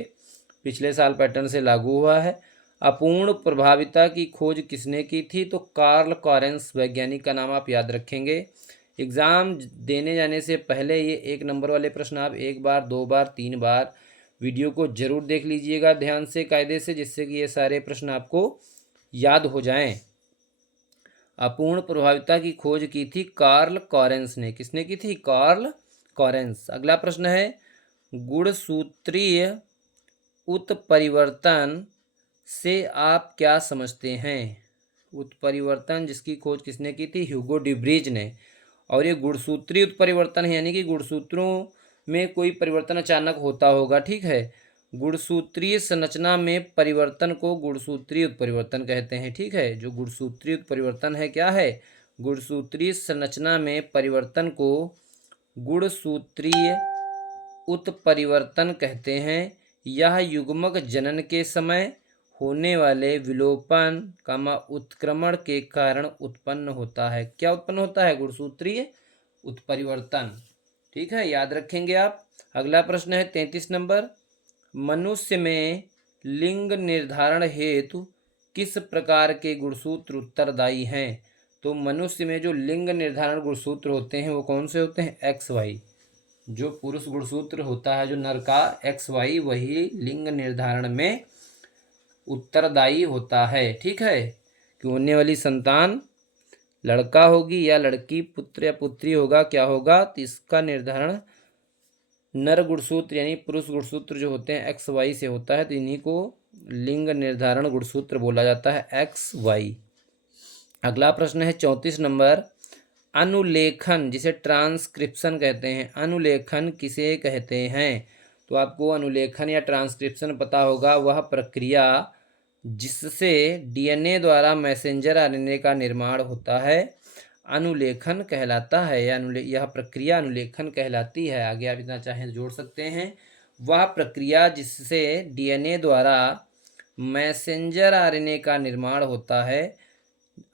पिछले साल पैटर्न से लागू हुआ है। अपूर्ण प्रभाविता की खोज किसने की थी? तो कार्ल कॉरेंस वैज्ञानिक का नाम आप याद रखेंगे। एग्ज़ाम देने जाने से पहले ये 1 नंबर वाले प्रश्न आप 1 बार 2 बार 3 बार वीडियो को जरूर देख लीजिएगा ध्यान से, कायदे से, जिससे कि ये सारे प्रश्न आपको याद हो जाएं। अपूर्ण प्रभाविता की खोज की थी कार्ल कॉरेंस ने। किसने की थी? Karl Correns. अगला प्रश्न है, गुणसूत्रीय उत्परिवर्तन से आप क्या समझते हैं? उत्परिवर्तन जिसकी खोज किसने की थी? ह्यूगो डिब्रीज ने। और ये गुणसूत्रीय उत्परिवर्तन है, यानी कि गुणसूत्रों में कोई परिवर्तन अचानक होता होगा, ठीक है। गुणसूत्रीय संरचना में परिवर्तन को गुणसूत्रीय उत्परिवर्तन कहते हैं, ठीक है। जो गुणसूत्रीय उत्परिवर्तन है क्या है? गुणसूत्रीय संरचना में परिवर्तन को गुणसूत्रीय उत्परिवर्तन कहते हैं। यह युग्मक जनन के समय होने वाले विलोपन उत्क्रमण के कारण उत्पन्न होता है। क्या उत्पन्न होता है? गुणसूत्रीय उत्परिवर्तन, ठीक है, याद रखेंगे आप। अगला प्रश्न है 33 नंबर, मनुष्य में लिंग निर्धारण हेतु किस प्रकार के गुणसूत्र उत्तरदायी हैं? तो मनुष्य में जो लिंग निर्धारण गुणसूत्र होते हैं वो कौन से होते हैं? XY। जो पुरुष गुणसूत्र होता है जो नर का, XY, वही लिंग निर्धारण में उत्तरदायी होता है, ठीक है, कि होने वाली संतान लड़का होगी या लड़की, पुत्र या पुत्री होगा, क्या होगा, तो इसका निर्धारण नर गुणसूत्र यानी पुरुष गुणसूत्र जो होते हैं एक्स वाई से होता है, तो इन्हीं को लिंग निर्धारण गुणसूत्र बोला जाता है, एक्स वाई। अगला प्रश्न है 34 नंबर। अनुलेखन जिसे ट्रांसक्रिप्शन कहते हैं, अनुलेखन किसे कहते हैं? तो आपको अनुलेखन या ट्रांसक्रिप्शन पता होगा, वह प्रक्रिया जिससे डीएनए द्वारा मैसेंजर आरएनए का निर्माण होता है अनुलेखन कहलाता है, या यह प्रक्रिया अनुलेखन कहलाती है। आगे आप इतना चाहें तो जोड़ सकते हैं, वह प्रक्रिया जिससे डीएनए द्वारा मैसेंजर आरएनए का निर्माण होता है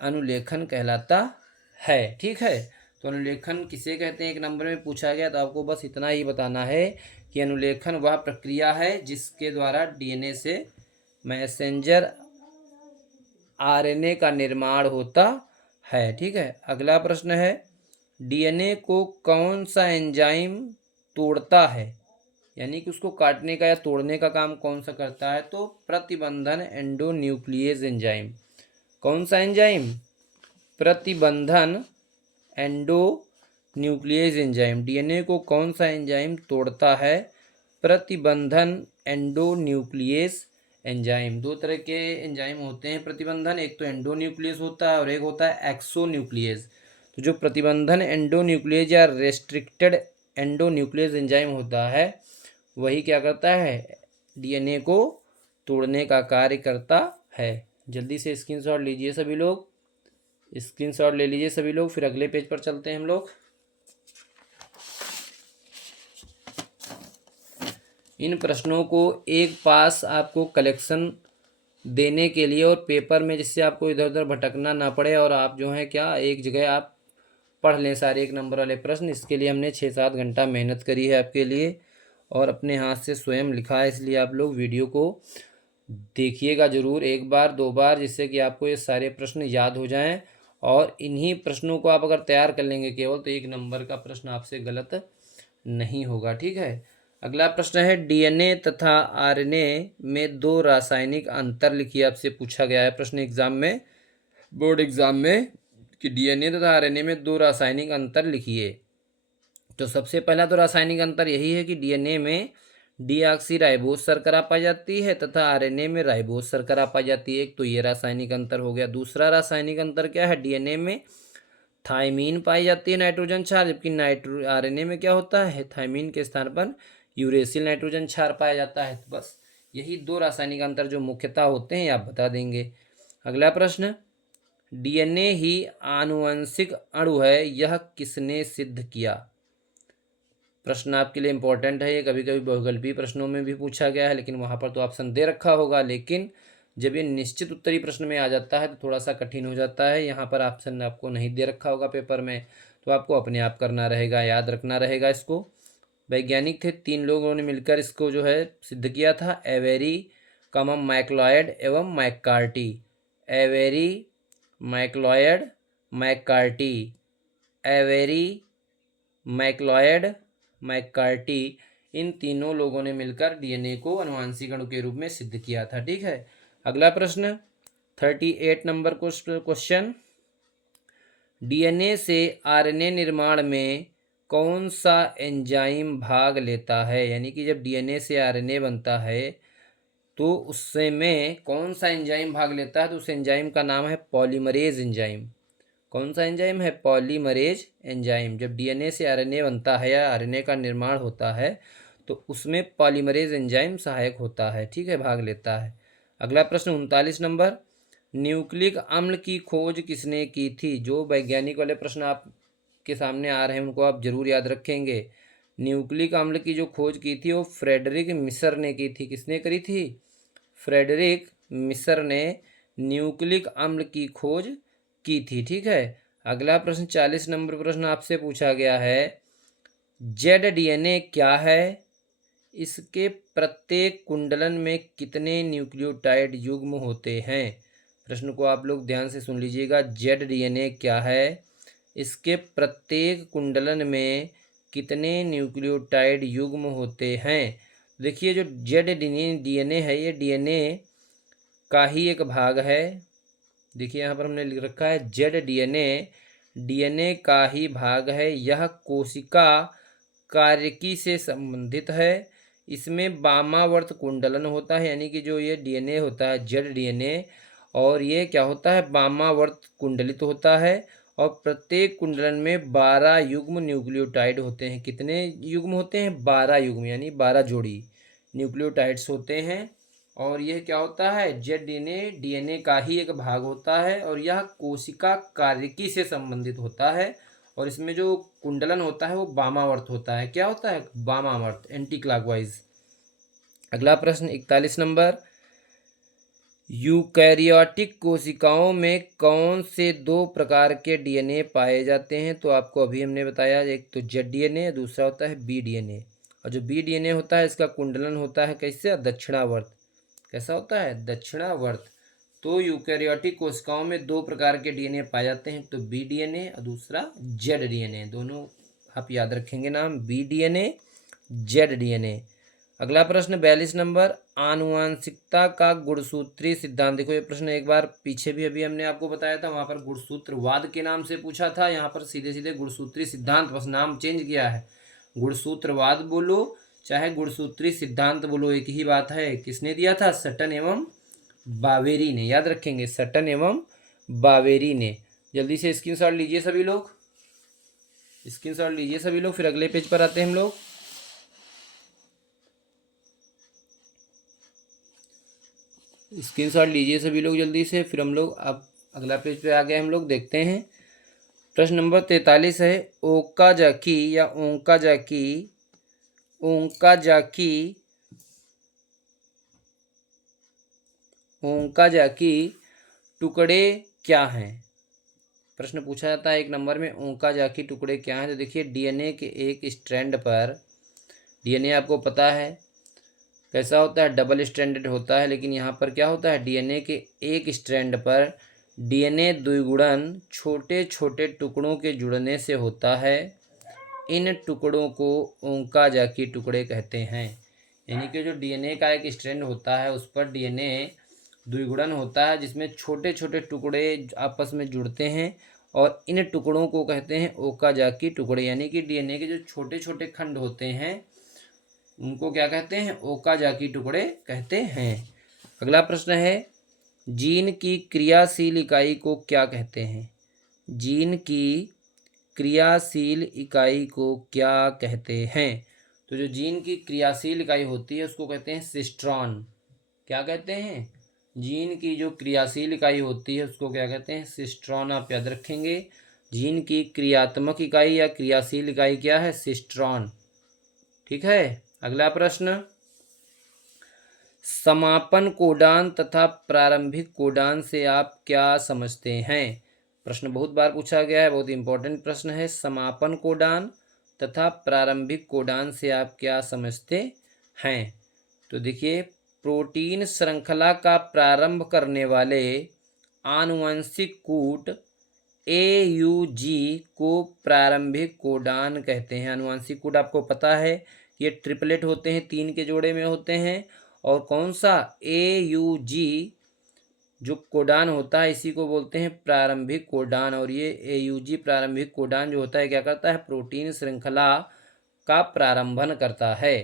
अनुलेखन कहलाता है। ठीक है, तो अनुलेखन किसे कहते हैं एक नंबर में पूछा गया, तो आपको बस इतना ही बताना है कि अनुलेखन वह प्रक्रिया है जिसके द्वारा डीएनए से मैसेंजर आरएनए का निर्माण होता है। ठीक है, अगला प्रश्न है, डीएनए को कौन सा एंजाइम तोड़ता है, यानी कि उसको काटने का या तोड़ने का काम कौन सा करता है? तो प्रतिबंधन एंडोन्यूक्लियेज एंजाइम। कौन सा एंजाइम? प्रतिबंधन एंडोन्यूक्लियेज एंजाइम। डीएनए को कौन सा एंजाइम तोड़ता है? प्रतिबंधन एंडोन्यूक्लियेज एंजाइम। दो तरह के एंजाइम होते हैं प्रतिबंधन, एक तो एंडोन्यूक्लियस होता है और एक होता है एक्सोन्यूक्लियस। तो जो प्रतिबंधन एंडोन्यूक्लियस या रेस्ट्रिक्टेड एंडोन्यूक्लियस एंजाइम होता है वही क्या करता है? डीएनए को तोड़ने का कार्य करता है। जल्दी से स्क्रीनशॉट लीजिए सभी लोग, स्क्रीनशॉट ले लीजिए सभी लोग, फिर अगले पेज पर चलते हैं हम लोग। इन प्रश्नों को एक पास आपको कलेक्शन देने के लिए और पेपर में जिससे आपको इधर उधर भटकना ना पड़े और आप जो है क्या एक जगह आप पढ़ लें सारे एक नंबर वाले प्रश्न, इसके लिए हमने 6-7 घंटा मेहनत करी है आपके लिए और अपने हाथ से स्वयं लिखा है। इसलिए आप लोग वीडियो को देखिएगा ज़रूर एक बार 2 बार, जिससे कि आपको ये सारे प्रश्न याद हो जाएं। और इन्हीं प्रश्नों को आप अगर तैयार कर लेंगे केवल, तो 1 नंबर का प्रश्न आपसे गलत नहीं होगा। ठीक है, अगला प्रश्न है, डीएनए तथा आरएनए में 2 रासायनिक अंतर लिखिए। आपसे पूछा गया है प्रश्न एग्जाम में, बोर्ड एग्जाम में, कि डीएनए तथा आरएनए में 2 रासायनिक अंतर लिखिए। तो सबसे पहला तो रासायनिक अंतर यही है कि डीएनए में डीऑक्सीराइबोज शर्करा पाई जाती है तथा आरएनए में राइबोज शर्करा पाई जाती है। एक तो ये रासायनिक अंतर हो गया। दूसरा रासायनिक अंतर क्या है? डीएनए में थायमीन पाई जाती है नाइट्रोजन क्षार, जबकि आरएनए में क्या होता है? थायमीन के स्थान पर यूरेसिल नाइट्रोजन क्षार पाया जाता है। तो बस यही 2 रासायनिक अंतर जो मुख्यतः होते हैं आप बता देंगे। अगला प्रश्न, डीएनए ही आनुवंशिक अणु है, यह किसने सिद्ध किया? प्रश्न आपके लिए इंपॉर्टेंट है, ये कभी कभी बहुविकल्पीय प्रश्नों में भी पूछा गया है, लेकिन वहाँ पर तो ऑप्शन दे रखा होगा, लेकिन जब ये निश्चित उत्तरी प्रश्न में आ जाता है तो थोड़ा सा कठिन हो जाता है। यहाँ पर ऑप्शन आपको नहीं दे रखा होगा पेपर में, तो आपको अपने आप करना रहेगा, याद रखना रहेगा इसको। वैज्ञानिक थे 3 लोगों ने मिलकर इसको जो है सिद्ध किया था, एवेरी, मैक्लॉयड एवं McCarty. Avery, MacLeod, McCarty. Avery, MacLeod, McCarty, इन तीनों लोगों ने मिलकर डीएनए को आनुवंशिक अणु के रूप में सिद्ध किया था। ठीक है, अगला प्रश्न 38 नंबर क्वेश्चन, डीएनए से आरएनए निर्माण में कौन सा एंजाइम भाग लेता है? यानी कि जब डीएनए से आरएनए बनता है तो उससे में कौन सा एंजाइम भाग लेता है? तो उस एंजाइम का नाम है पॉलीमरेज एंजाइम। कौन सा एंजाइम है? Polymerase enzyme. जब डीएनए से आरएनए बनता है या आरएनए का निर्माण होता है तो उसमें पॉलीमरेज एंजाइम सहायक होता है। ठीक है, भाग लेता है। अगला प्रश्न 39 नंबर, न्यूक्लिक अम्ल की खोज किसने की थी? जो वैज्ञानिक वाले प्रश्न आपके सामने आ रहे हैं उनको आप जरूर याद रखेंगे। न्यूक्लिक अम्ल की जो खोज की थी वो फ्रेडरिक मिसर ने की थी। किसने करी थी? फ्रेडरिक मिसर ने न्यूक्लिक अम्ल की खोज की थी। ठीक है, अगला प्रश्न 40 नंबर प्रश्न आपसे पूछा गया है, जेड डीएनए क्या है? इसके प्रत्येक कुंडलन में कितने न्यूक्लियोटाइड युग्म होते हैं? प्रश्न को आप लोग ध्यान से सुन लीजिएगा, जेड डीएनए क्या है? इसके प्रत्येक कुंडलन में कितने न्यूक्लियोटाइड युग्म होते हैं? देखिए, जो जेड डीएनए है ये डीएनए का ही एक भाग है देखिए यहाँ पर हमने लिख रखा है जेड डीएनए डीएनए का ही भाग है, यह कोशिका कार्यकी से संबंधित है, इसमें वामावर्त कुंडलन होता है, यानी कि जो ये डीएनए होता है जेड डीएनए, और ये क्या होता है, वामावर्त कुंडलित होता है, और प्रत्येक कुंडलन में 12 युग्म न्यूक्लियोटाइड होते हैं। कितने युग्म होते हैं? 12 युग्म, यानी 12 जोड़ी न्यूक्लियोटाइड्स होते हैं। और यह क्या होता है, जेड डीएनए डीएनए का ही एक भाग होता है, और यह कोशिका कार्यकी से संबंधित होता है, और इसमें जो कुंडलन होता है वो वामावर्त होता है। क्या होता है? वामावर्त, एंटी क्लॉकवाइज। अगला प्रश्न 41 नंबर, यूकैरियोटिक कोशिकाओं में कौन से 2 प्रकार के डीएनए पाए जाते हैं? तो आपको अभी हमने बताया, एक तो जेड डीएनए, दूसरा होता है बी डीएनए। और जो बी डीएनए होता है इसका कुंडलन होता है कैसे? दक्षिणावर्त। कैसा होता है? दक्षिणावर्त। तो यूकैरियोटिक कोशिकाओं में 2 प्रकार के डीएनए पाए जाते हैं, तो बी डीएनए और दूसरा जेड डीएनए। दोनों आप याद रखेंगे नाम, बी डीएनए, जेड डीएनए। अगला प्रश्न 42 नंबर, आनुवांशिकता का गुणसूत्रीय सिद्धांत। देखो ये प्रश्न एक बार पीछे भी अभी हमने आपको बताया था, वहाँ पर गुणसूत्रवाद के नाम से पूछा था, यहाँ पर सीधे सीधे गुणसूत्रीय सिद्धांत, बस नाम चेंज किया है। गुणसूत्रवाद बोलो चाहे गुणसूत्रीय सिद्धांत बोलो, एक ही बात है। किसने दिया था? सटन एवं बावेरी ने। याद रखेंगे, सटन एवं बावेरी ने। जल्दी से स्क्रीनशॉट लीजिए सभी लोग, स्क्रीनशॉट लीजिए सभी लोग, फिर अगले पेज पर आते हैं हम लोग। स्क्रीनशॉट लीजिए सभी लोग जल्दी से, फिर हम लोग अब अगला पेज पे आ गए, हम लोग देखते हैं। प्रश्न नंबर 43 है, ओकाजाकी या ओंकाजाकी ओंकाजाकी ओंकाजाकी टुकड़े क्या हैं? प्रश्न पूछा जाता है 1 नंबर में, ओंकाजाकी टुकड़े क्या हैं? तो देखिए डीएनए के एक स्ट्रैंड पर, डीएनए आपको पता है कैसा होता है, डबल स्ट्रैंडेड होता है, लेकिन यहाँ पर क्या होता है, डीएनए के एक स्ट्रैंड पर डीएनए द्विगुणन छोटे छोटे टुकड़ों के जुड़ने से होता है। इन टुकड़ों को ओंकाजाकी टुकड़े कहते हैं। यानी कि जो डीएनए का एक स्ट्रैंड होता है उस पर डीएनए द्विगुणन होता है, जिसमें छोटे छोटे टुकड़े आपस में जुड़ते हैं, और इन टुकड़ों को कहते हैं ओकाजाकी टुकड़े। यानी कि डीएनए के जो छोटे छोटे खंड होते हैं उनको क्या कहते हैं? ओकाजाकी टुकड़े कहते हैं। अगला प्रश्न है, जीन की क्रियाशील इकाई को क्या कहते हैं? जीन की क्रियाशील इकाई को क्या कहते हैं? तो जो जीन की क्रियाशील इकाई होती है उसको कहते हैं सिस्ट्रॉन। क्या कहते हैं? जीन की जो क्रियाशील इकाई होती है उसको क्या कहते हैं? सिस्ट्रॉन। आप याद रखेंगे, जीन की क्रियात्मक इकाई या क्रियाशील इकाई क्या है? सिस्ट्रॉन। ठीक है। अगला प्रश्न, समापन कोडान तथा प्रारंभिक कोडान से आप क्या समझते हैं? प्रश्न बहुत बार पूछा गया है, बहुत इंपॉर्टेंट प्रश्न है। समापन कोडान तथा प्रारंभिक कोडान से आप क्या समझते हैं? तो देखिए, प्रोटीन श्रृंखला का प्रारंभ करने वाले आनुवंशिक कूट AUG को प्रारंभिक कोडान कहते हैं। आनुवंशिक कूट आपको पता है, ये ट्रिपलेट होते हैं, 3 के जोड़े में होते हैं, और कौन सा? AUG जो कोडान होता है इसी को बोलते हैं प्रारंभिक कोडान। और ये AUG प्रारंभिक कोडान जो होता है क्या करता है? प्रोटीन श्रृंखला का प्रारंभन करता है।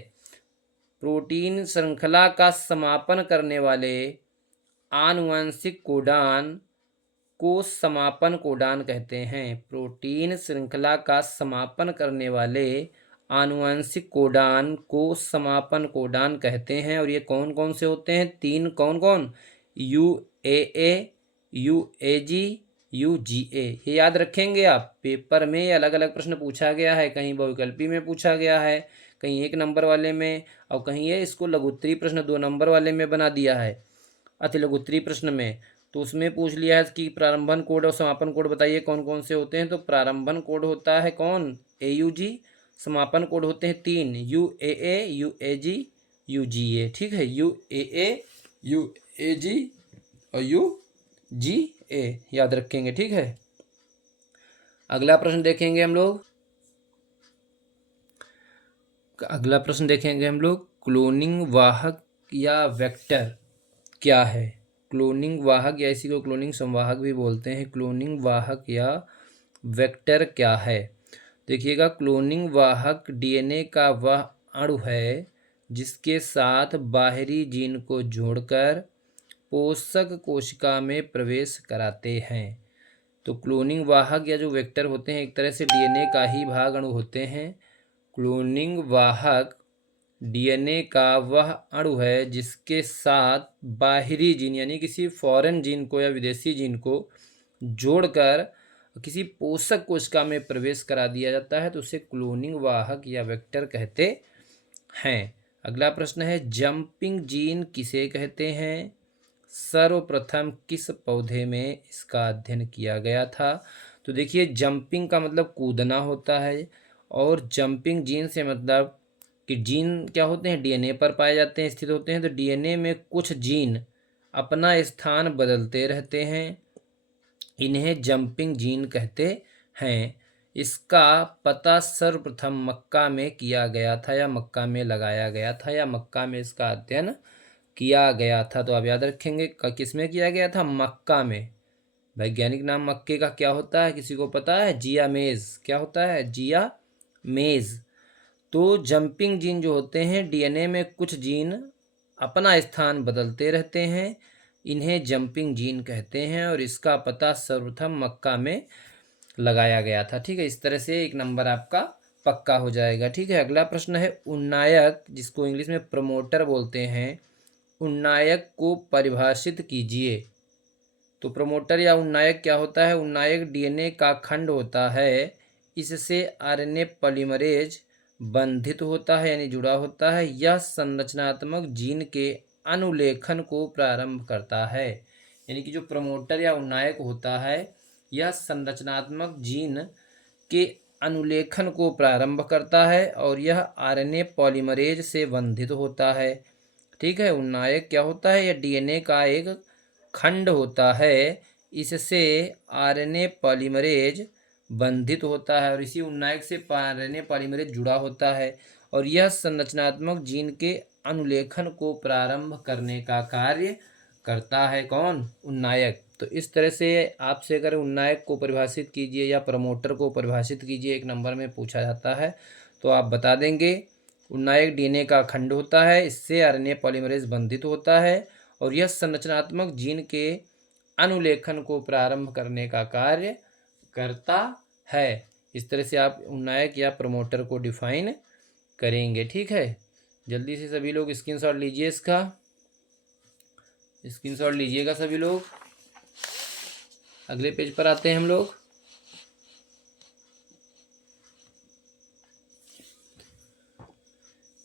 प्रोटीन श्रृंखला का समापन करने वाले आनुवंशिक कोडान को समापन कोडान कहते हैं। प्रोटीन श्रृंखला का समापन करने वाले आनुवंशिक कोडान को समापन कोडान कहते हैं। और ये कौन कौन से होते हैं? 3। कौन कौन? UAA, UAG, UGA। ये याद रखेंगे आप, पेपर में अलग अलग प्रश्न पूछा गया है, कहीं बहुविकल्पी में पूछा गया है, कहीं 1 नंबर वाले में, और कहीं ये इसको लघुत्तरीय प्रश्न 2 नंबर वाले में बना दिया है, अति लघुत्तरीय प्रश्न में। तो उसमें पूछ लिया है कि प्रारंभन कोड और समापन कोड बताइए कौन कौन से होते हैं। तो प्रारंभन कोड होता है कौन? AUG। समापन कोड होते हैं 3, UAA, UAG, UGA। ठीक है, UAA, UAG और UGA याद रखेंगे। ठीक है। अगला प्रश्न देखेंगे हम लोग, क्लोनिंग वाहक या वेक्टर क्या है? क्लोनिंग वाहक या इसी को क्लोनिंग संवाहक भी बोलते हैं, क्लोनिंग वाहक या वेक्टर क्या है? देखिएगा, क्लोनिंग वाहक डीएनए का वह अणु है जिसके साथ बाहरी जीन को जोड़कर पोषक कोशिका में प्रवेश कराते हैं। तो क्लोनिंग वाहक या जो वेक्टर होते हैं एक तरह से डीएनए का ही भाग अणु होते हैं। क्लोनिंग वाहक डीएनए का वह अणु है जिसके साथ बाहरी जीन यानी किसी फॉरेन जीन को या विदेशी जीन को जोड़कर किसी पोषक कोशिका में प्रवेश करा दिया जाता है, तो उसे क्लोनिंग वाहक या वेक्टर कहते हैं। अगला प्रश्न है, जंपिंग जीन किसे कहते हैं? सर्वप्रथम किस पौधे में इसका अध्ययन किया गया था? तो देखिए, जंपिंग का मतलब कूदना होता है और जंपिंग जीन से मतलब कि जीन क्या होते हैं, डीएनए पर पाए जाते हैं, स्थित होते हैं। तो डीएनए में कुछ जीन अपना स्थान बदलते रहते हैं, इन्हें जंपिंग जीन कहते हैं। इसका पता सर्वप्रथम मक्का में किया गया था या मक्का में लगाया गया था या मक्का में इसका अध्ययन किया गया था। तो आप याद रखेंगे किस में किया गया था? मक्का में। वैज्ञानिक नाम मक्के का क्या होता है, किसी को पता है? जिया मेज। क्या होता है? जिया मेज। तो जंपिंग जीन जो होते हैं, डीएनए में कुछ जीन अपना स्थान बदलते रहते हैं, इन्हें जंपिंग जीन कहते हैं और इसका पता सर्वप्रथम मक्का में लगाया गया था। ठीक है, इस तरह से एक नंबर आपका पक्का हो जाएगा। ठीक है, अगला प्रश्न है, उन्नायक जिसको इंग्लिश में प्रमोटर बोलते हैं, उन्नायक को परिभाषित कीजिए। तो प्रमोटर या उन्नायक क्या होता है? उन्नायक डीएनए का खंड होता है, इससे आरएनए पॉलीमरेज बंधित होता है यानी जुड़ा होता है। यह संरचनात्मक जीन के अनुलेखन को प्रारंभ करता है। यानी कि जो प्रमोटर या उन्नायक होता है, यह संरचनात्मक जीन के अनुलेखन को प्रारंभ करता है और यह आरएनए पॉलीमरेज से बंधित होता है। ठीक है, उन्नायक क्या होता है? यह डीएनए का एक खंड होता है, इससे आरएनए पॉलीमरेज बंधित होता है और इसी उन्नायक से आरएनए पॉलीमरेज जुड़ा होता है और यह संरचनात्मक जीन के अनुलेखन को प्रारंभ करने का कार्य करता है। कौन? उन्नायक। तो इस तरह से आपसे अगर उन्नायक को परिभाषित कीजिए या प्रमोटर को परिभाषित कीजिए, एक नंबर में पूछा जाता है, तो आप बता देंगे उन्नायक डीएनए का खंड होता है, इससे आरएनए पॉलीमरेज बंधित होता है और यह संरचनात्मक जीन के अनुलेखन को प्रारंभ करने का कार्य करता है। इस तरह से आप उन्नायक या प्रमोटर को डिफाइन करेंगे। ठीक है, जल्दी से सभी लोग स्क्रीनशॉट लीजिए, इसका स्क्रीनशॉट लीजिएगा सभी लोग। अगले पेज पर आते हैं हम लोग।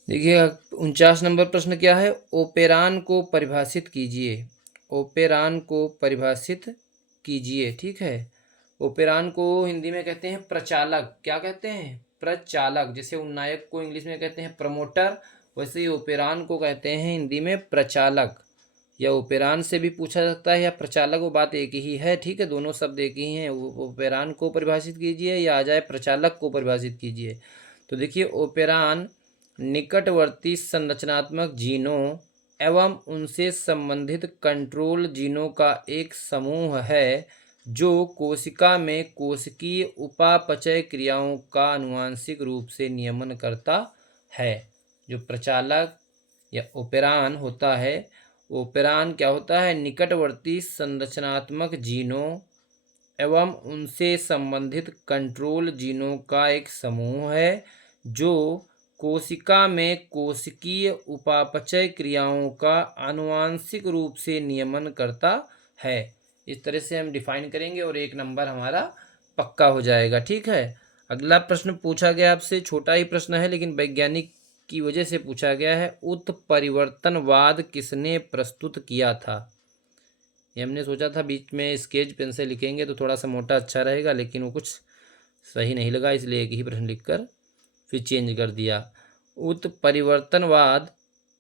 देखिए, 49 नंबर प्रश्न क्या है? ओपेरान को परिभाषित कीजिए। ओपेरान को परिभाषित कीजिए। ठीक है, ओपेरान को हिंदी में कहते हैं प्रचालक। क्या कहते हैं? प्रचालक। जैसे उन्नायक को इंग्लिश में कहते हैं प्रमोटर, वैसे ही ओपेरान को कहते हैं हिंदी में प्रचालक। या ओपेरान से भी पूछा जाता है या प्रचालक, वो बात एक ही है। ठीक है, दोनों शब्द एक ही हैं। ओपेरान को परिभाषित कीजिए या आ जाए प्रचालक को परिभाषित कीजिए। तो देखिए, ओपेरान निकटवर्ती संरचनात्मक जीनों एवं उनसे संबंधित कंट्रोल जीनों का एक समूह है जो कोशिका में कोशिकीय उपापचय क्रियाओं का आनुवांशिक रूप से नियमन करता है। जो प्रचालक या ओपेरान होता है, ओपेरान क्या होता है? निकटवर्ती संरचनात्मक जीनों एवं उनसे संबंधित कंट्रोल जीनों का एक समूह है जो कोशिका में कोशिकीय उपापचय क्रियाओं का आनुवांशिक रूप से नियमन करता है। इस तरह से हम डिफाइन करेंगे और एक नंबर हमारा पक्का हो जाएगा। ठीक है, अगला प्रश्न पूछा गया आपसे, छोटा ही प्रश्न है लेकिन वैज्ञानिक की वजह से पूछा गया है। उत्परिवर्तनवाद किसने प्रस्तुत किया था? ये हमने सोचा था बीच में स्केच पेन से लिखेंगे तो थोड़ा सा मोटा अच्छा रहेगा, लेकिन वो कुछ सही नहीं लगा, इसलिए एक ही प्रश्न लिखकर फिर चेंज कर दिया। उत्परिवर्तनवाद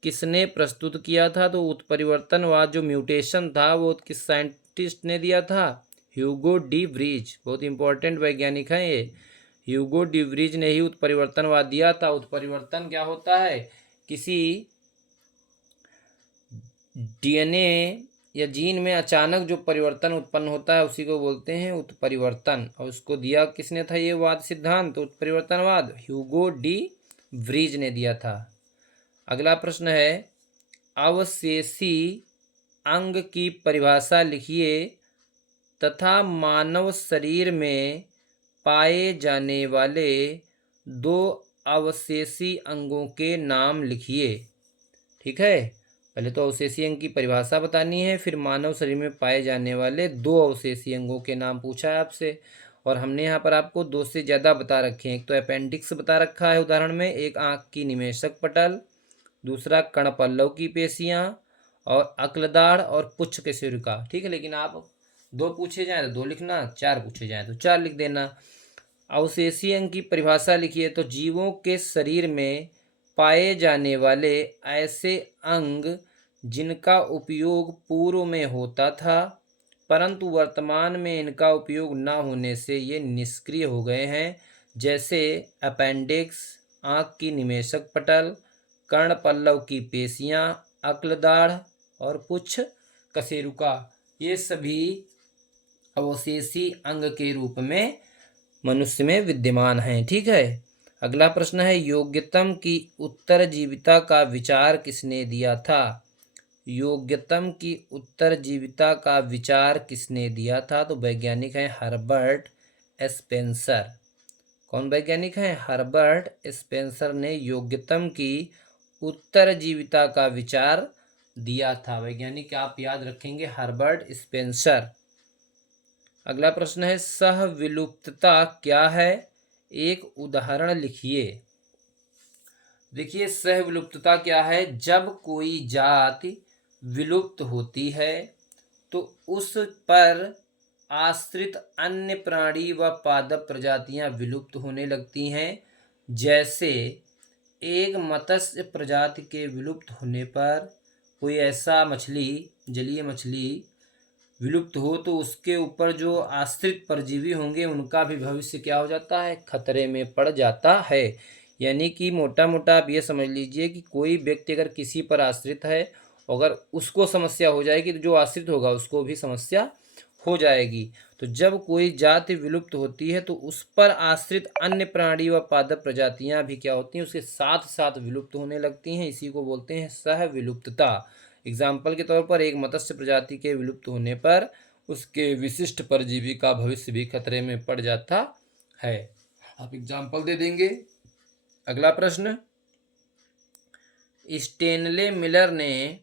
किसने प्रस्तुत किया था? तो उत्परिवर्तनवाद जो म्यूटेशन था वो किस साइंटिस्ट ने दिया था? Hugo de Vries. बहुत इंपॉर्टेंट वैज्ञानिक हैं ये। ह्यूगो डी व्रीज ने ही उत्परिवर्तनवाद दिया था। उत्परिवर्तन क्या होता है? किसी डीएनए या जीन में अचानक जो परिवर्तन उत्पन्न होता है उसी को बोलते हैं उत्परिवर्तन। और उसको दिया किसने था ये वाद सिद्धांत, उत्परिवर्तनवाद? ह्यूगो डी व्रीज ने दिया था। अगला प्रश्न है, अवशेषी अंग की परिभाषा लिखिए तथा मानव शरीर में पाए जाने वाले 2 अवशेषी अंगों के नाम लिखिए। ठीक है, पहले तो अवशेषी अंग की परिभाषा बतानी है, फिर मानव शरीर में पाए जाने वाले 2 अवशेषी अंगों के नाम पूछा है आपसे। और हमने यहाँ पर आपको 2 से ज़्यादा बता रखे हैं। एक तो अपेंडिक्स बता रखा है उदाहरण में, एक आँख की निमेशक पटल, दूसरा कणपल्लव की पेशियाँ, और अक्लदाढ़ और पुच्छ कशेरुका। ठीक है, लेकिन आप 2 पूछे जाएँ तो 2 लिखना, 4 पूछे जाएँ तो 4 लिख देना। अवशेषी अंग की परिभाषा लिखिए तो जीवों के शरीर में पाए जाने वाले ऐसे अंग जिनका उपयोग पूर्व में होता था परंतु वर्तमान में इनका उपयोग न होने से ये निष्क्रिय हो गए हैं, जैसे अपेंडिक्स, आँख की निमेशक पटल, कर्णपल्लव की पेशियाँ, अक्लदाढ़ और पुच्छ कशेरुका। ये सभी अवशेषी अंग के रूप में मनुष्य में विद्यमान हैं। ठीक है, अगला प्रश्न है, योग्यतम की उत्तरजीविता का विचार किसने दिया था? योग्यतम की उत्तरजीविता का विचार किसने दिया था? तो वैज्ञानिक हैं हर्बर्ट स्पेंसर। कौन वैज्ञानिक हैं? हर्बर्ट स्पेंसर ने योग्यतम की उत्तरजीविता का विचार दिया था। वैज्ञानिक आप याद रखेंगे, हर्बर्ट स्पेंसर। अगला प्रश्न है, सहविलुप्तता क्या है? एक उदाहरण लिखिए। देखिए, सहविलुप्तता क्या है? जब कोई जाति विलुप्त होती है तो उस पर आश्रित अन्य प्राणी व पादप प्रजातियां विलुप्त होने लगती हैं। जैसे एक मत्स्य प्रजाति के विलुप्त होने पर कोई ऐसा मछली, जलीय मछली विलुप्त हो तो उसके ऊपर जो आश्रित परजीवी होंगे उनका भी भविष्य क्या हो जाता है? खतरे में पड़ जाता है। यानी कि मोटा मोटा आप ये समझ लीजिए कि कोई व्यक्ति अगर किसी पर आश्रित है, अगर उसको समस्या हो जाएगी तो जो आश्रित होगा उसको भी समस्या हो जाएगी। तो जब कोई जाति विलुप्त होती है तो उस पर आश्रित अन्य प्राणी व पादप प्रजातियां भी क्या होती हैं? उसके साथ साथ विलुप्त होने लगती हैं। इसी को बोलते हैं सहविलुप्तता। एग्जाम्पल के तौर पर, एक मत्स्य प्रजाति के विलुप्त होने पर उसके विशिष्ट परजीवी का भविष्य भी खतरे में पड़ जाता है। आप एग्जाम्पल दे देंगे। अगला प्रश्न, स्टेनले मिलर ने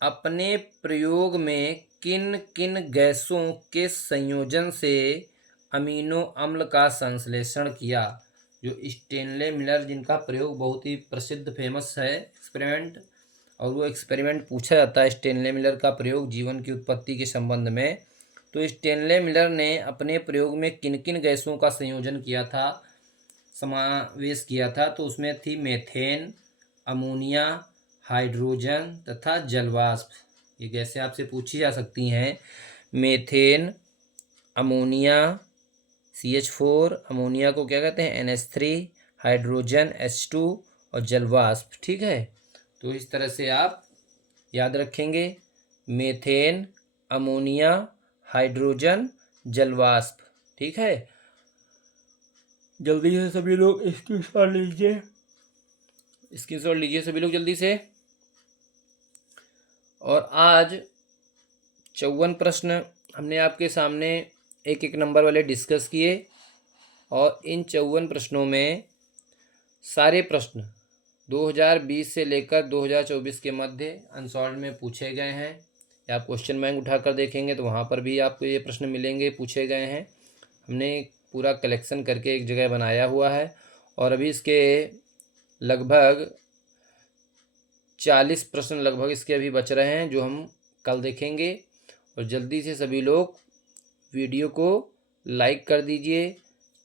अपने प्रयोग में किन किन गैसों के संयोजन से अमीनो अम्ल का संश्लेषण किया? जो स्टेनले मिलर, जिनका प्रयोग बहुत ही प्रसिद्ध फेमस है एक्सपेरिमेंट, और वो एक्सपेरिमेंट पूछा जाता है स्टेनले मिलर का प्रयोग जीवन की उत्पत्ति के संबंध में। तो स्टेनले मिलर ने अपने प्रयोग में किन किन गैसों का संयोजन किया था, समावेश किया था? तो उसमें थी मीथेन, अमोनिया, हाइड्रोजन तथा जलवाष्प। ये गैसें आपसे पूछी जा सकती हैं। मीथेन, अमोनिया CH4, अमोनिया को क्या कहते हैं? NH3, हाइड्रोजन H2 और जलवाष्प। ठीक है, तो इस तरह से आप याद रखेंगे, मीथेन, अमोनिया, हाइड्रोजन, जलवाष्प। ठीक है, जल्दी से सभी लोग स्क्रीनशॉट लीजिए, स्क्रीनशॉट लीजिए सभी लोग जल्दी से। और आज 54 प्रश्न हमने आपके सामने एक एक नंबर वाले डिस्कस किए, और इन 54 प्रश्नों में सारे प्रश्न 2020 से लेकर 2024 के मध्य अनसॉल्व में पूछे गए हैं। या आप क्वेश्चन बैंक उठाकर देखेंगे तो वहाँ पर भी आपको ये प्रश्न मिलेंगे, पूछे गए हैं। हमने पूरा कलेक्शन करके एक जगह बनाया हुआ है, और अभी इसके लगभग 40 प्रश्न लगभग इसके अभी बच रहे हैं जो हम कल देखेंगे। और जल्दी से सभी लोग वीडियो को लाइक कर दीजिए,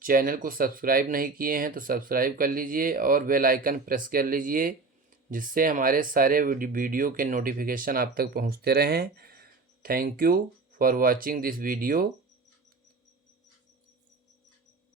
चैनल को सब्सक्राइब नहीं किए हैं तो सब्सक्राइब कर लीजिए और बेल आइकन प्रेस कर लीजिए, जिससे हमारे सारे वीडियो के नोटिफिकेशन आप तक पहुंचते रहें। Thank you for watching this video.